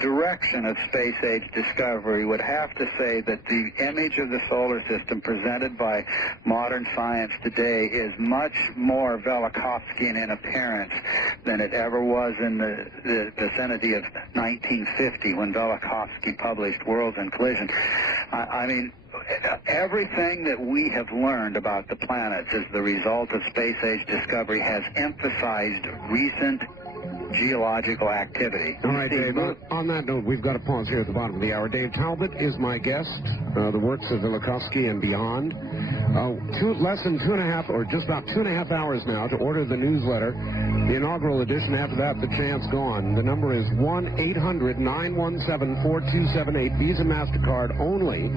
direction of space-age discovery would have to say that the image of the solar system presented by modern science today is much more Velikovskyan in appearance than it ever was in the vicinity of 1950 when Velikovsky published Worlds in Collision. I mean, everything that we have learned about the planets as the result of space-age discovery has emphasized recent geological activity. All right, Dave, on that note, we've got to pause here at the bottom of the hour. Dave Talbot is my guest, the works of Velikovsky and beyond. Less than 2.5, or just about 2.5 hours now to order the newsletter. The inaugural edition. After that, the chance gone. The number is 1-800-917-4278. Visa MasterCard only.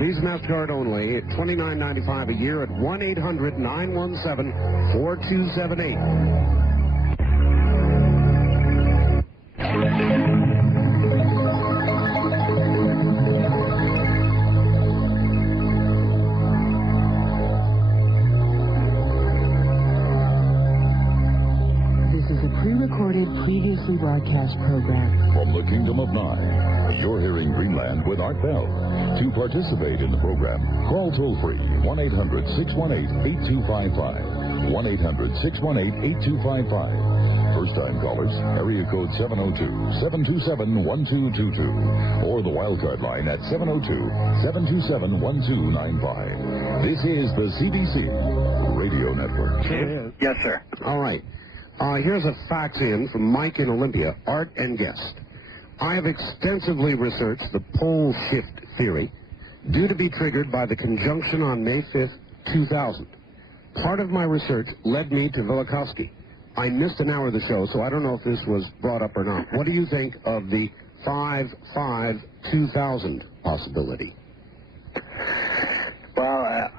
Visa MasterCard only. $29.95 a year at 1-800-917-4278. Previously broadcast program. From the Kingdom of Nine, you're hearing Greenland with Art Bell. To participate in the program, call toll-free 1-800-618-8255. 1-800-618-8255. First-time callers, area code 702-727-1222. Or the wildcard line at 702-727-1295. This is the CBC Radio Network. Yes, sir. All right. Here's a fax in from Mike in Olympia, Art and guest. I have extensively researched the pole shift theory due to be triggered by the conjunction on May 5th, 2000. Part of my research led me to Velikovsky. I missed an hour of the show, so I don't know if this was brought up or not. What do you think of the 5-5-2000 possibility? Well,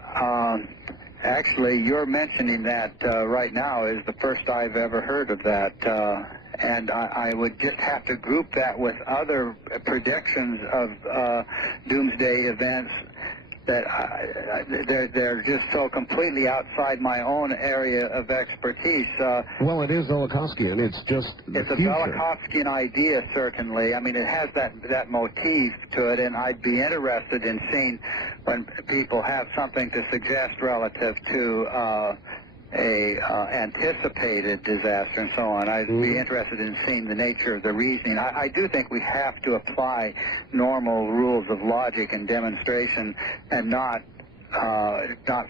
actually, you're mentioning that right now is the first I've ever heard of that, and I would just have to group that with other predictions of doomsday events that they're just so completely outside my own area of expertise. Well, it is Velikovskyan. It's just the It's a future. Velikovskyan idea, certainly. I mean, it has that motif to it, and I'd be interested in seeing when people have something to suggest relative to a anticipated disaster and so on. I'd be interested in seeing the nature of the reasoning. I do think we have to apply normal rules of logic and demonstration and not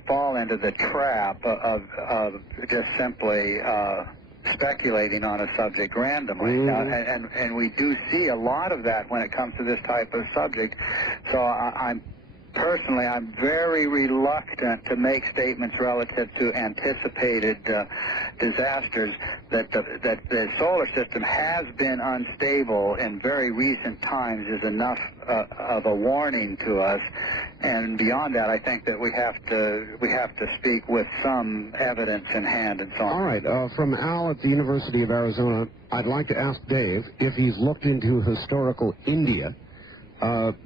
fall into the trap of just simply speculating on a subject randomly. And we do see a lot of that when it comes to this type of subject. So I'm personally, I'm very reluctant to make statements relative to anticipated disasters. That the solar system has been unstable in very recent times is enough of a warning to us. And beyond that, I think that we have to speak with some evidence in hand and so on. All right. From Al at the University of Arizona, I'd like to ask Dave if he's looked into historical India,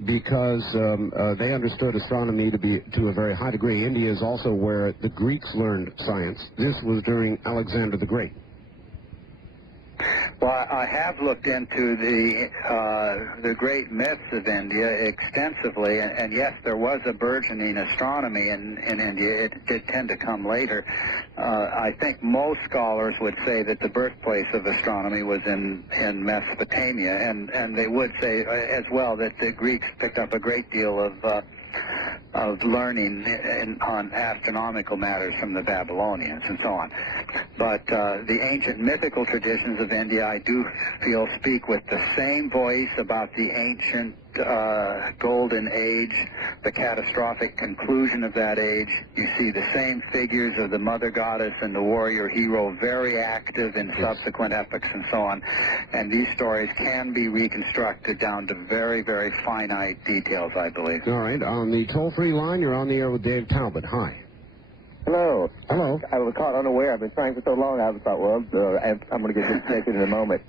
because they understood astronomy to be to a very high degree. India is also where the Greeks learned science. This was during Alexander the Great. Well, I have looked into the great myths of India extensively, and yes, there was a burgeoning astronomy in India. It did tend to come later. I think most scholars would say that the birthplace of astronomy was in Mesopotamia, and they would say as well that the Greeks picked up a great deal of learning on astronomical matters from the Babylonians and so on. But the ancient mythical traditions of India, I do feel, speak with the same voice about the ancient golden age, the catastrophic conclusion of that age. You see the same figures of the mother goddess and the warrior hero very active in subsequent epochs and so on. And these stories can be reconstructed down to very, very finite details, I believe. All right. On the toll-free line, you're on the air with Dave Talbot. Hi. Hello. Hello. I was caught unaware. I've been trying for so long. I thought, well, I'm going to get disconnected in a moment.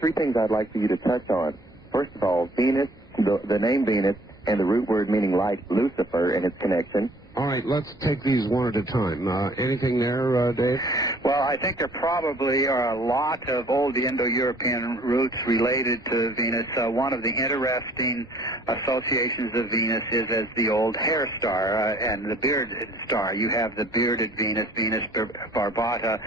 Three things I'd like for you to touch on. First of all, Venus, the name Venus, and the root word meaning light, Lucifer, and its connection. All right, let's take these one at a time. Anything there, Dave? Well, I think there probably are a lot of old Indo-European roots related to Venus. One of the interesting associations of Venus is as the old hair star and the bearded star. You have the bearded Venus, Venus barbata,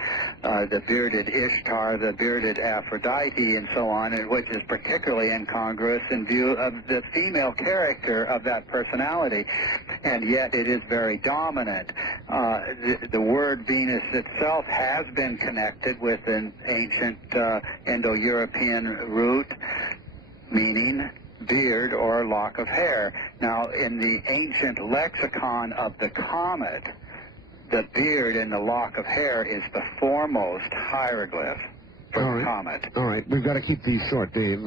the bearded Ishtar, the bearded Aphrodite, and so on, which is particularly incongruous in view of the female character of that personality. And yet it is very dominant. The word Venus itself has been connected with an ancient Indo-European root meaning beard or lock of hair. Now, in the ancient lexicon of the comet, the beard and the lock of hair is the foremost hieroglyph for the comet. All right, we've got to keep these short, Dave.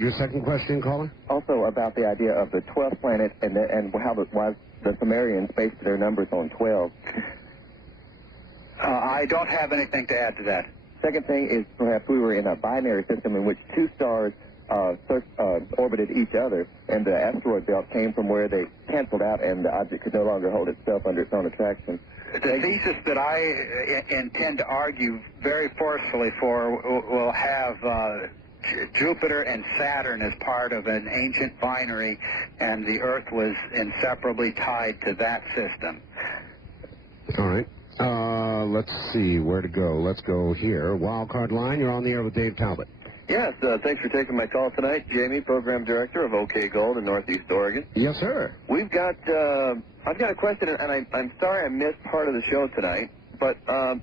Your second question, caller? Also about the idea of the 12th planet and how why the Sumerians based their numbers on 12. I don't have anything to add to that. Second thing is perhaps we were in a binary system in which two stars orbited each other, and the asteroid belt came from where they canceled out, and the object could no longer hold itself under its own attraction. The thesis that I intend to argue very forcefully for will have Jupiter and Saturn as part of an ancient binary, and the Earth was inseparably tied to that system. All right. Let's see where to go. Let's go here. Wildcard line, you're on the air with Dave Talbot. Yes, thanks for taking my call tonight. Jamie, Program Director of OK Gold in Northeast Oregon. Yes, sir. We've got, I've got a question, and I'm sorry I missed part of the show tonight, but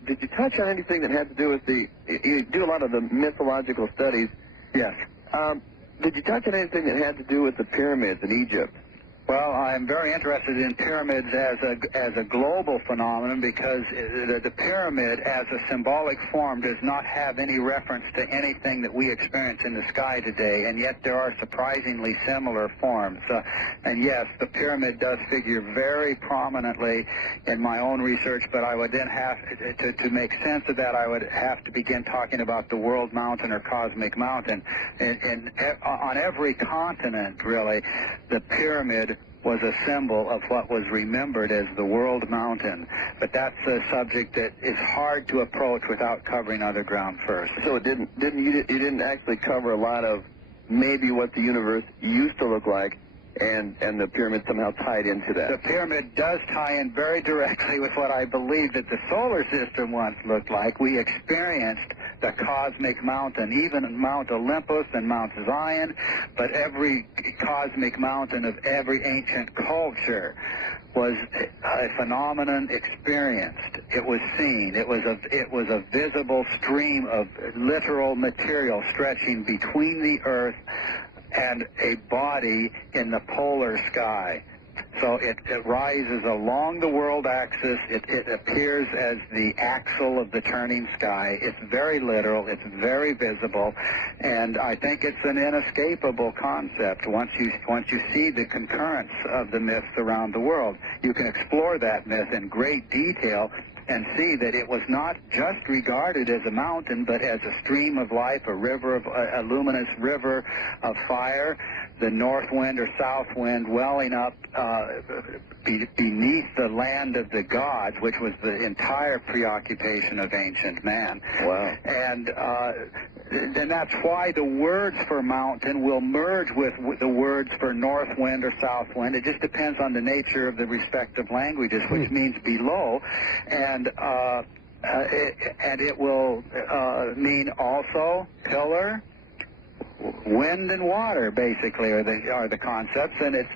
did you touch on anything that had to do with you do a lot of the mythological studies. Yes. Did you touch on anything that had to do with the pyramids in Egypt? Well, I'm very interested in pyramids as a global phenomenon because the pyramid as a symbolic form does not have any reference to anything that we experience in the sky today, and yet there are surprisingly similar forms. And yes, the pyramid does figure very prominently in my own research, but I would then have to make sense of that, I would have to begin talking about the world mountain or cosmic mountain. And on every continent, really, the pyramid was a symbol of what was remembered as the world mountain. But that's a subject that is hard to approach without covering other ground first. So it you didn't actually cover a lot of maybe what the universe used to look like, and the pyramid somehow tied into that. The pyramid does tie in very directly with what I believe that the solar system once looked like. We experienced the cosmic mountain, even Mount Olympus and Mount Zion, but every cosmic mountain of every ancient culture was a phenomenon experienced. It was seen. It was a visible stream of literal material stretching between the Earth and a body in the polar sky. So it rises along the world axis. It appears as the axle of the turning sky. It's very literal. It's very visible, and I think it's an inescapable concept. Once you see the concurrence of the myths around the world, you can explore that myth in great detail and see that it was not just regarded as a mountain, but as a stream of life, a luminous river of fire, the north wind or south wind welling up beneath the land of the gods, which was the entire preoccupation of ancient man. Wow. And that's why the words for mountain will merge with the words for north wind or south wind. It just depends on the nature of the respective languages, which means below, and it will mean also pillar. Wind and water, basically, are the concepts, and it's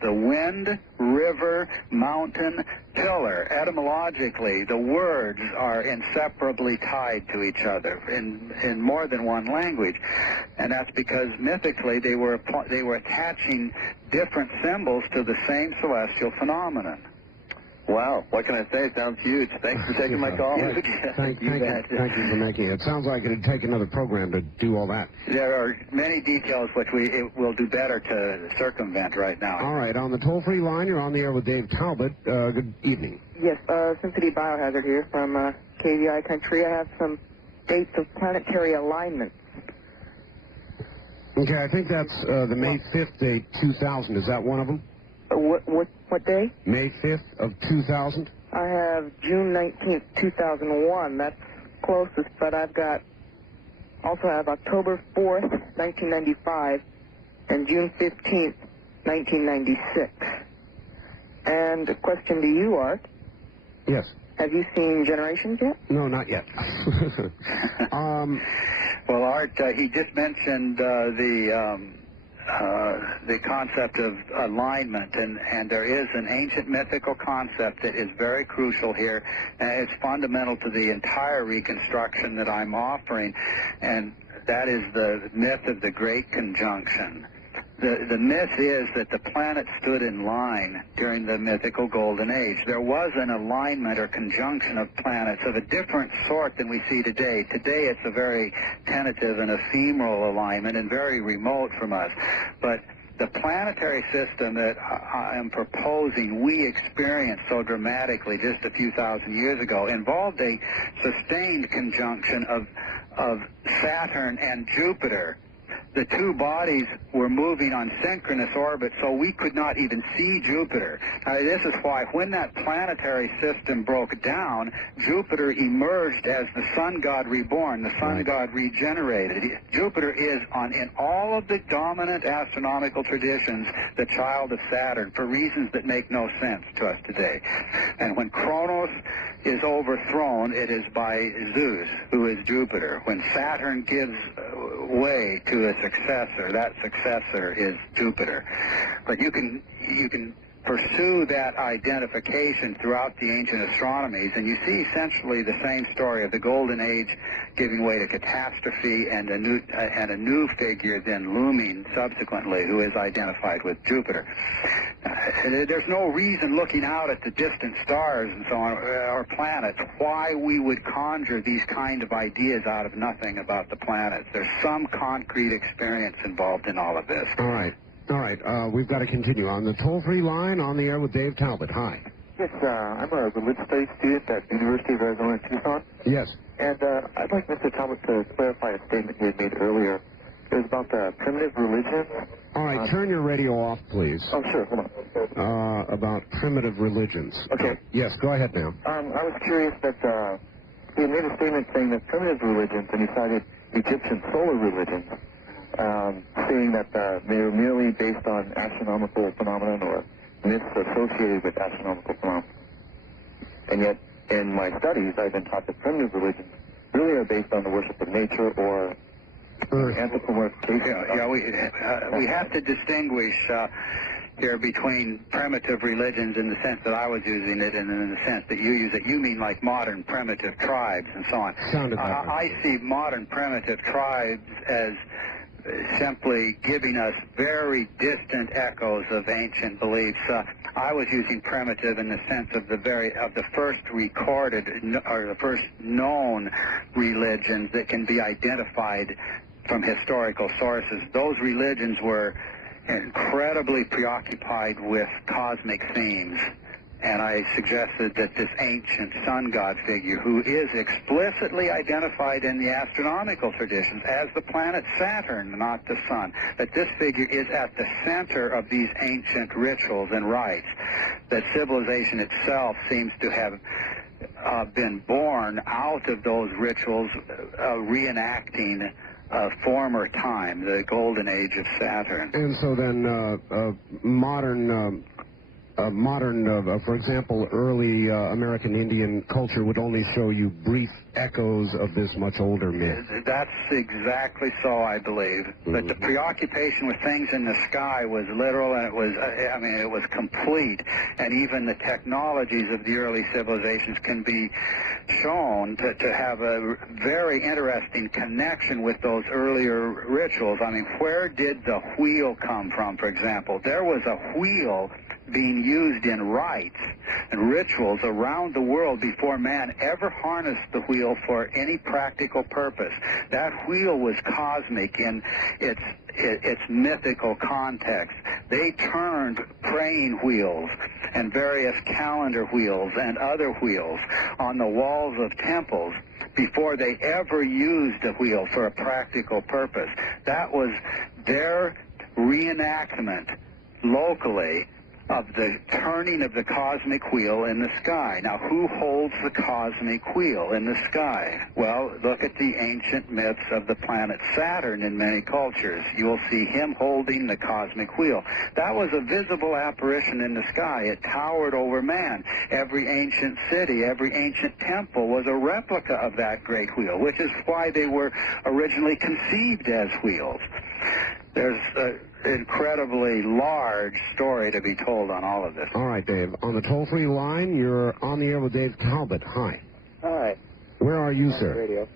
the wind, river, mountain, pillar. Etymologically, the words are inseparably tied to each other in more than one language, and that's because mythically they were attaching different symbols to the same celestial phenomenon. Wow, what can I say? Sounds huge. Thanks for taking my call. Thank you for making it. It sounds like it would take another program to do all that. There are many details which it will do better to circumvent right now. All right, on the toll-free line, you're on the air with Dave Talbot. Good evening. Yes, Cincinnati Biohazard here from KVI Country. I have some dates of planetary alignment. Okay, I think that's the May 5th date, 2000. Is that one of them? What day? May 5th of 2000? I have June 19th, 2001. That's closest, but I also have October 4th, 1995, and June 15th, 1996. And a question to you, Art. Yes. Have you seen Generations yet? No, not yet. Well, Art, he just mentioned the concept of alignment, and there is an ancient mythical concept that is very crucial here, and it's fundamental to the entire reconstruction that I'm offering, and that is the myth of the Great Conjunction. The myth is that the planets stood in line during the mythical Golden Age. There was an alignment or conjunction of planets of a different sort than we see today. Today it's a very tentative and ephemeral alignment and very remote from us. But the planetary system that I am proposing we experienced so dramatically just a few thousand years ago involved a sustained conjunction of Saturn and Jupiter. The two bodies were moving on synchronous orbits, so we could not even see Jupiter. Now, this is why when that planetary system broke down, Jupiter emerged as the sun god reborn, the sun god regenerated. Jupiter is, in all of the dominant astronomical traditions, the child of Saturn for reasons that make no sense to us today. And when Kronos is overthrown, it is by Zeus, who is Jupiter. When Saturn gives way to a successor, that successor is Jupiter. But you can pursue that identification throughout the ancient astronomies, and you see essentially the same story of the Golden Age giving way to catastrophe, and a new figure then looming subsequently, who is identified with Jupiter. There's no reason looking out at the distant stars and so on, or planets, why we would conjure these kind of ideas out of nothing about the planets. There's some concrete experience involved in all of this. All right. We've got to continue. On the toll-free line, on the air with Dave Talbot. Hi. Yes, I'm a religious studies student at the University of Arizona in Tucson. Yes. And I'd like Mr. Talbot to clarify a statement he had made earlier. It was about the primitive religion. All right, turn your radio off, please. Oh, sure, hold on. About primitive religions. Okay. Yes, go ahead now. I was curious that he had made a statement saying that primitive religions, and he cited Egyptian solar religions, saying that they were merely based on astronomical phenomenon or myths associated with astronomical phenomena. And yet, in my studies, I've been taught that primitive religions really are based on the worship of nature or anthropomorphication. We have to distinguish here between primitive religions in the sense that I was using it, and in the sense that you use it. You mean like modern primitive tribes and so on. Sounded better. I see modern primitive tribes as simply giving us very distant echoes of ancient beliefs. I was using primitive in the sense of the first recorded or the first known religions that can be identified from historical sources. Those religions were incredibly preoccupied with cosmic themes. And I suggested that this ancient sun god figure, who is explicitly identified in the astronomical traditions as the planet Saturn, not the sun, that this figure is at the center of these ancient rituals and rites, that civilization itself seems to have been born out of those rituals, reenacting a former time, the golden age of Saturn. And so then modern, for example, early American Indian culture would only show you brief echoes of this much older myth. That's exactly so, I believe. But the preoccupation with things in the sky was literal, and it was complete. And even the technologies of the early civilizations can be shown to have a very interesting connection with those earlier rituals. I mean, where did the wheel come from, for example? There was a wheel being used in rites and rituals around the world before man ever harnessed the wheel for any practical purpose. That wheel was cosmic in its mythical context. They turned praying wheels and various calendar wheels and other wheels on the walls of temples before they ever used a wheel for a practical purpose. That was their reenactment locally of the turning of the cosmic wheel in the sky. Now, who holds the cosmic wheel in the sky? Well, look at the ancient myths of the planet Saturn in many cultures. You'll see him holding the cosmic wheel. That was a visible apparition in the sky. It towered over man. Every ancient city, every ancient temple was a replica of that great wheel, which is why they were originally conceived as wheels. There's an incredibly large story to be told on all of this. All right, Dave. On the toll-free line, you're on the air with Dave Talbot. Hi. Hi. Where are you, sir? Radio.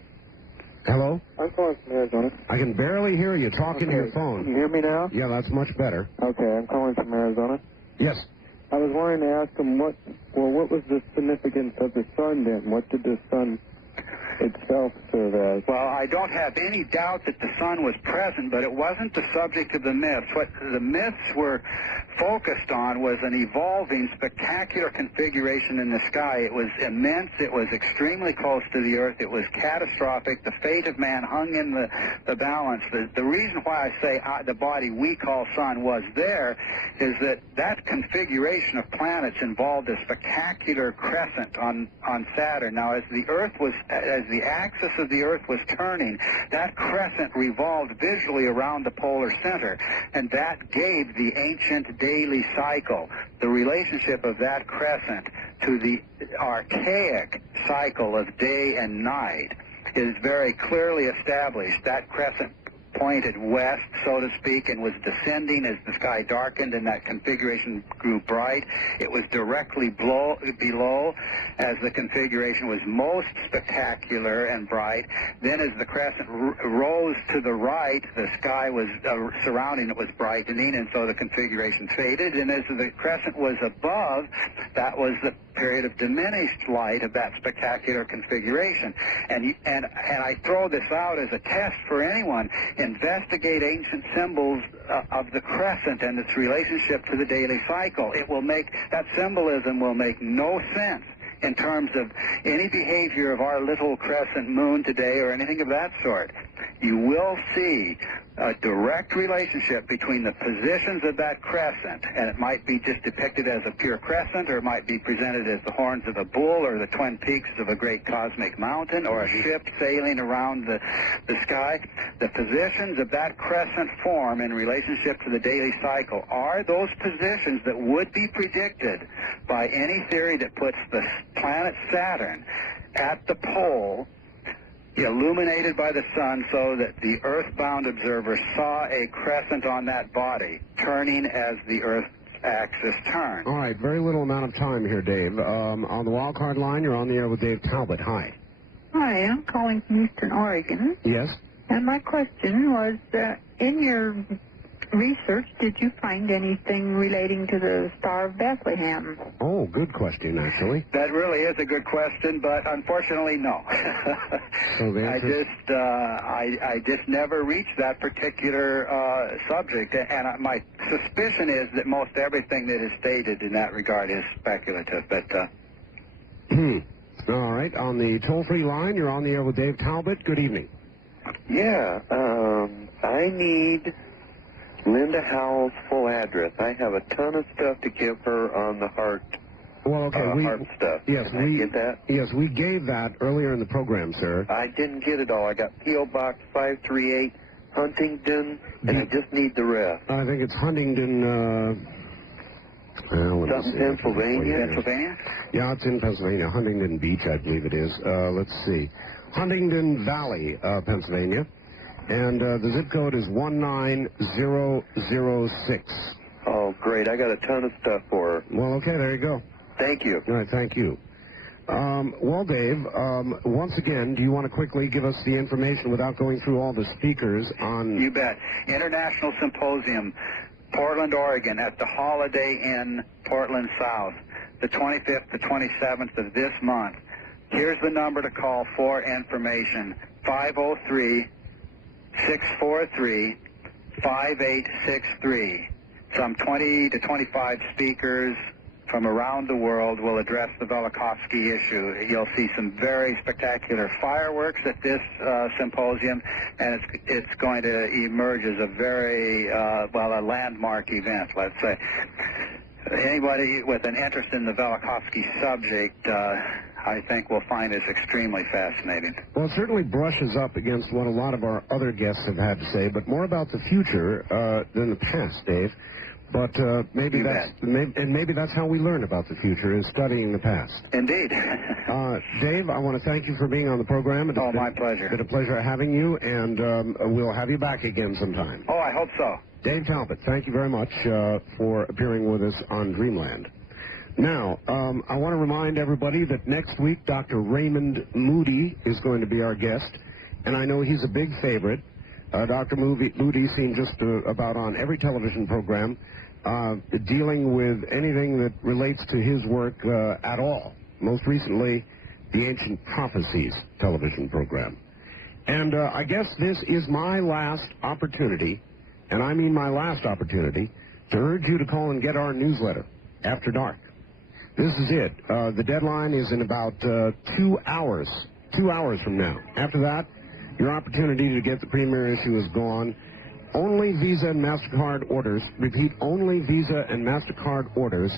Hello? I'm calling from Arizona. I can barely hear you talking to your phone. Can you hear me now? Yeah, that's much better. Okay, I'm calling from Arizona. Yes. I was wanting to ask him what was the significance of the sun then? What did the sun itself serve as? Well, I don't have any doubt that the sun was present, but it wasn't the subject of the myths. What the myths were focused on was an evolving, spectacular configuration in the sky. It was immense. It was extremely close to the Earth. It was catastrophic. The fate of man hung in the balance. The reason why I say the body we call sun was there is that configuration of planets involved a spectacular crescent on Saturn. Now, as the axis of the Earth was turning, that crescent revolved visually around the polar center, and that gave the ancient daily cycle. The relationship of that crescent to the archaic cycle of day and night is very clearly established. That crescent pointed west, so to speak, and was descending as the sky darkened and that configuration grew bright. It was directly below as the configuration was most spectacular and bright. Then as the crescent rose to the right, the sky was surrounding it was brightening, and so the configuration faded. And as the crescent was above, that was the period of diminished light of that spectacular configuration. And I throw this out as a test for anyone. Investigate ancient symbols of the crescent and its relationship to the daily cycle. That symbolism will make no sense in terms of any behavior of our little crescent moon today or anything of that sort. You will see a direct relationship between the positions of that crescent, and it might be just depicted as a pure crescent, or it might be presented as the horns of a bull or the twin peaks of a great cosmic mountain or a ship sailing around the sky. The positions of that crescent form in relationship to the daily cycle are those positions that would be predicted by any theory that puts the planet Saturn at the pole, illuminated by the sun, so that the earthbound observer saw a crescent on that body turning as the Earth's axis turned. All right, very little amount of time here, Dave. On the wildcard line, you're on the air with Dave Talbot. Hi. Hi, I'm calling from Eastern Oregon. Yes? And my question was, in your research, did you find anything relating to the Star of Bethlehem? Oh, good question, actually. That really is a good question, but unfortunately, no. So the answer I just never reached that particular subject, and my suspicion is that most everything that is stated in that regard is speculative. But all right, on the toll-free line, you're on the air with Dave Talbot. Good evening. Yeah, I need Linda Howell's full address. I have a ton of stuff to give her on the HAARP. Well, okay, HAARP stuff. Yes, Can I get that? Yes, we gave that earlier in the program, sir. I didn't get it all. I got P.O. Box 538, Huntington, and I just need the rest. I think it's Huntington, Something Pennsylvania? Pennsylvania? Yeah, it's in Pennsylvania. Huntington Beach, I believe it is. Let's see. Huntington Valley, Pennsylvania. And the zip code is 19006. Oh, great. I got a ton of stuff for her. Well, okay, there you go. Thank you. All right, thank you. Well, Dave, once again, do you want to quickly give us the information without going through all the speakers on... You bet. International Symposium, Portland, Oregon, at the Holiday Inn, Portland South, the 25th to 27th of this month. Here's the number to call for information, 503-643-5863. Some 20 to 25 speakers from around the world will address the Velikovsky issue. You'll see some very spectacular fireworks at this symposium, and it's going to emerge as a very, a landmark event, let's say. Anybody with an interest in the Velikovsky subject, I think will find this extremely fascinating. Well, it certainly brushes up against what a lot of our other guests have had to say, but more about the future than the past, Dave. But maybe that's how we learn about the future, is studying the past. Indeed. Dave, I want to thank you for being on the program. My pleasure. It's been a pleasure having you, and we'll have you back again sometime. Oh, I hope so. Dave Talbot, thank you very much for appearing with us on Dreamland. Now, I want to remind everybody that next week Dr. Raymond Moody is going to be our guest, and I know he's a big favorite. Dr. Moody seen just about on every television program dealing with anything that relates to his work at all. Most recently, the Ancient Prophecies television program. And I guess this is my last opportunity, and I mean my last opportunity, to urge you to call and get our newsletter, After Dark. This is it. The deadline is in about 2 hours. 2 hours from now. After that, your opportunity to get the premier issue is gone. Only Visa and MasterCard orders. Repeat, only Visa and MasterCard orders.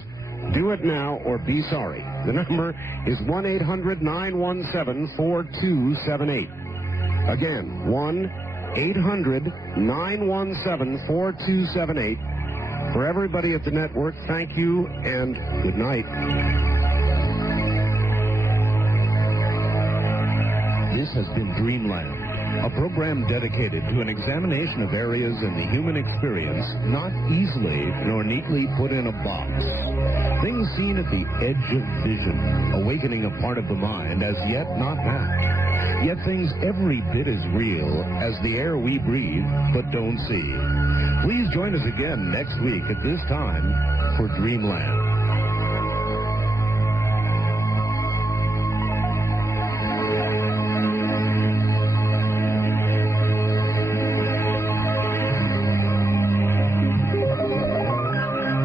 Do it now or be sorry. The number is 1-800-917-4278. Again, 1-800-917-4278. For everybody at the network, thank you and good night. This has been Dreamland, a program dedicated to an examination of areas in the human experience not easily nor neatly put in a box. Things seen at the edge of vision, awakening a part of the mind as yet not mapped. Yet things every bit as real as the air we breathe but don't see. Please join us again next week at this time for Dreamland.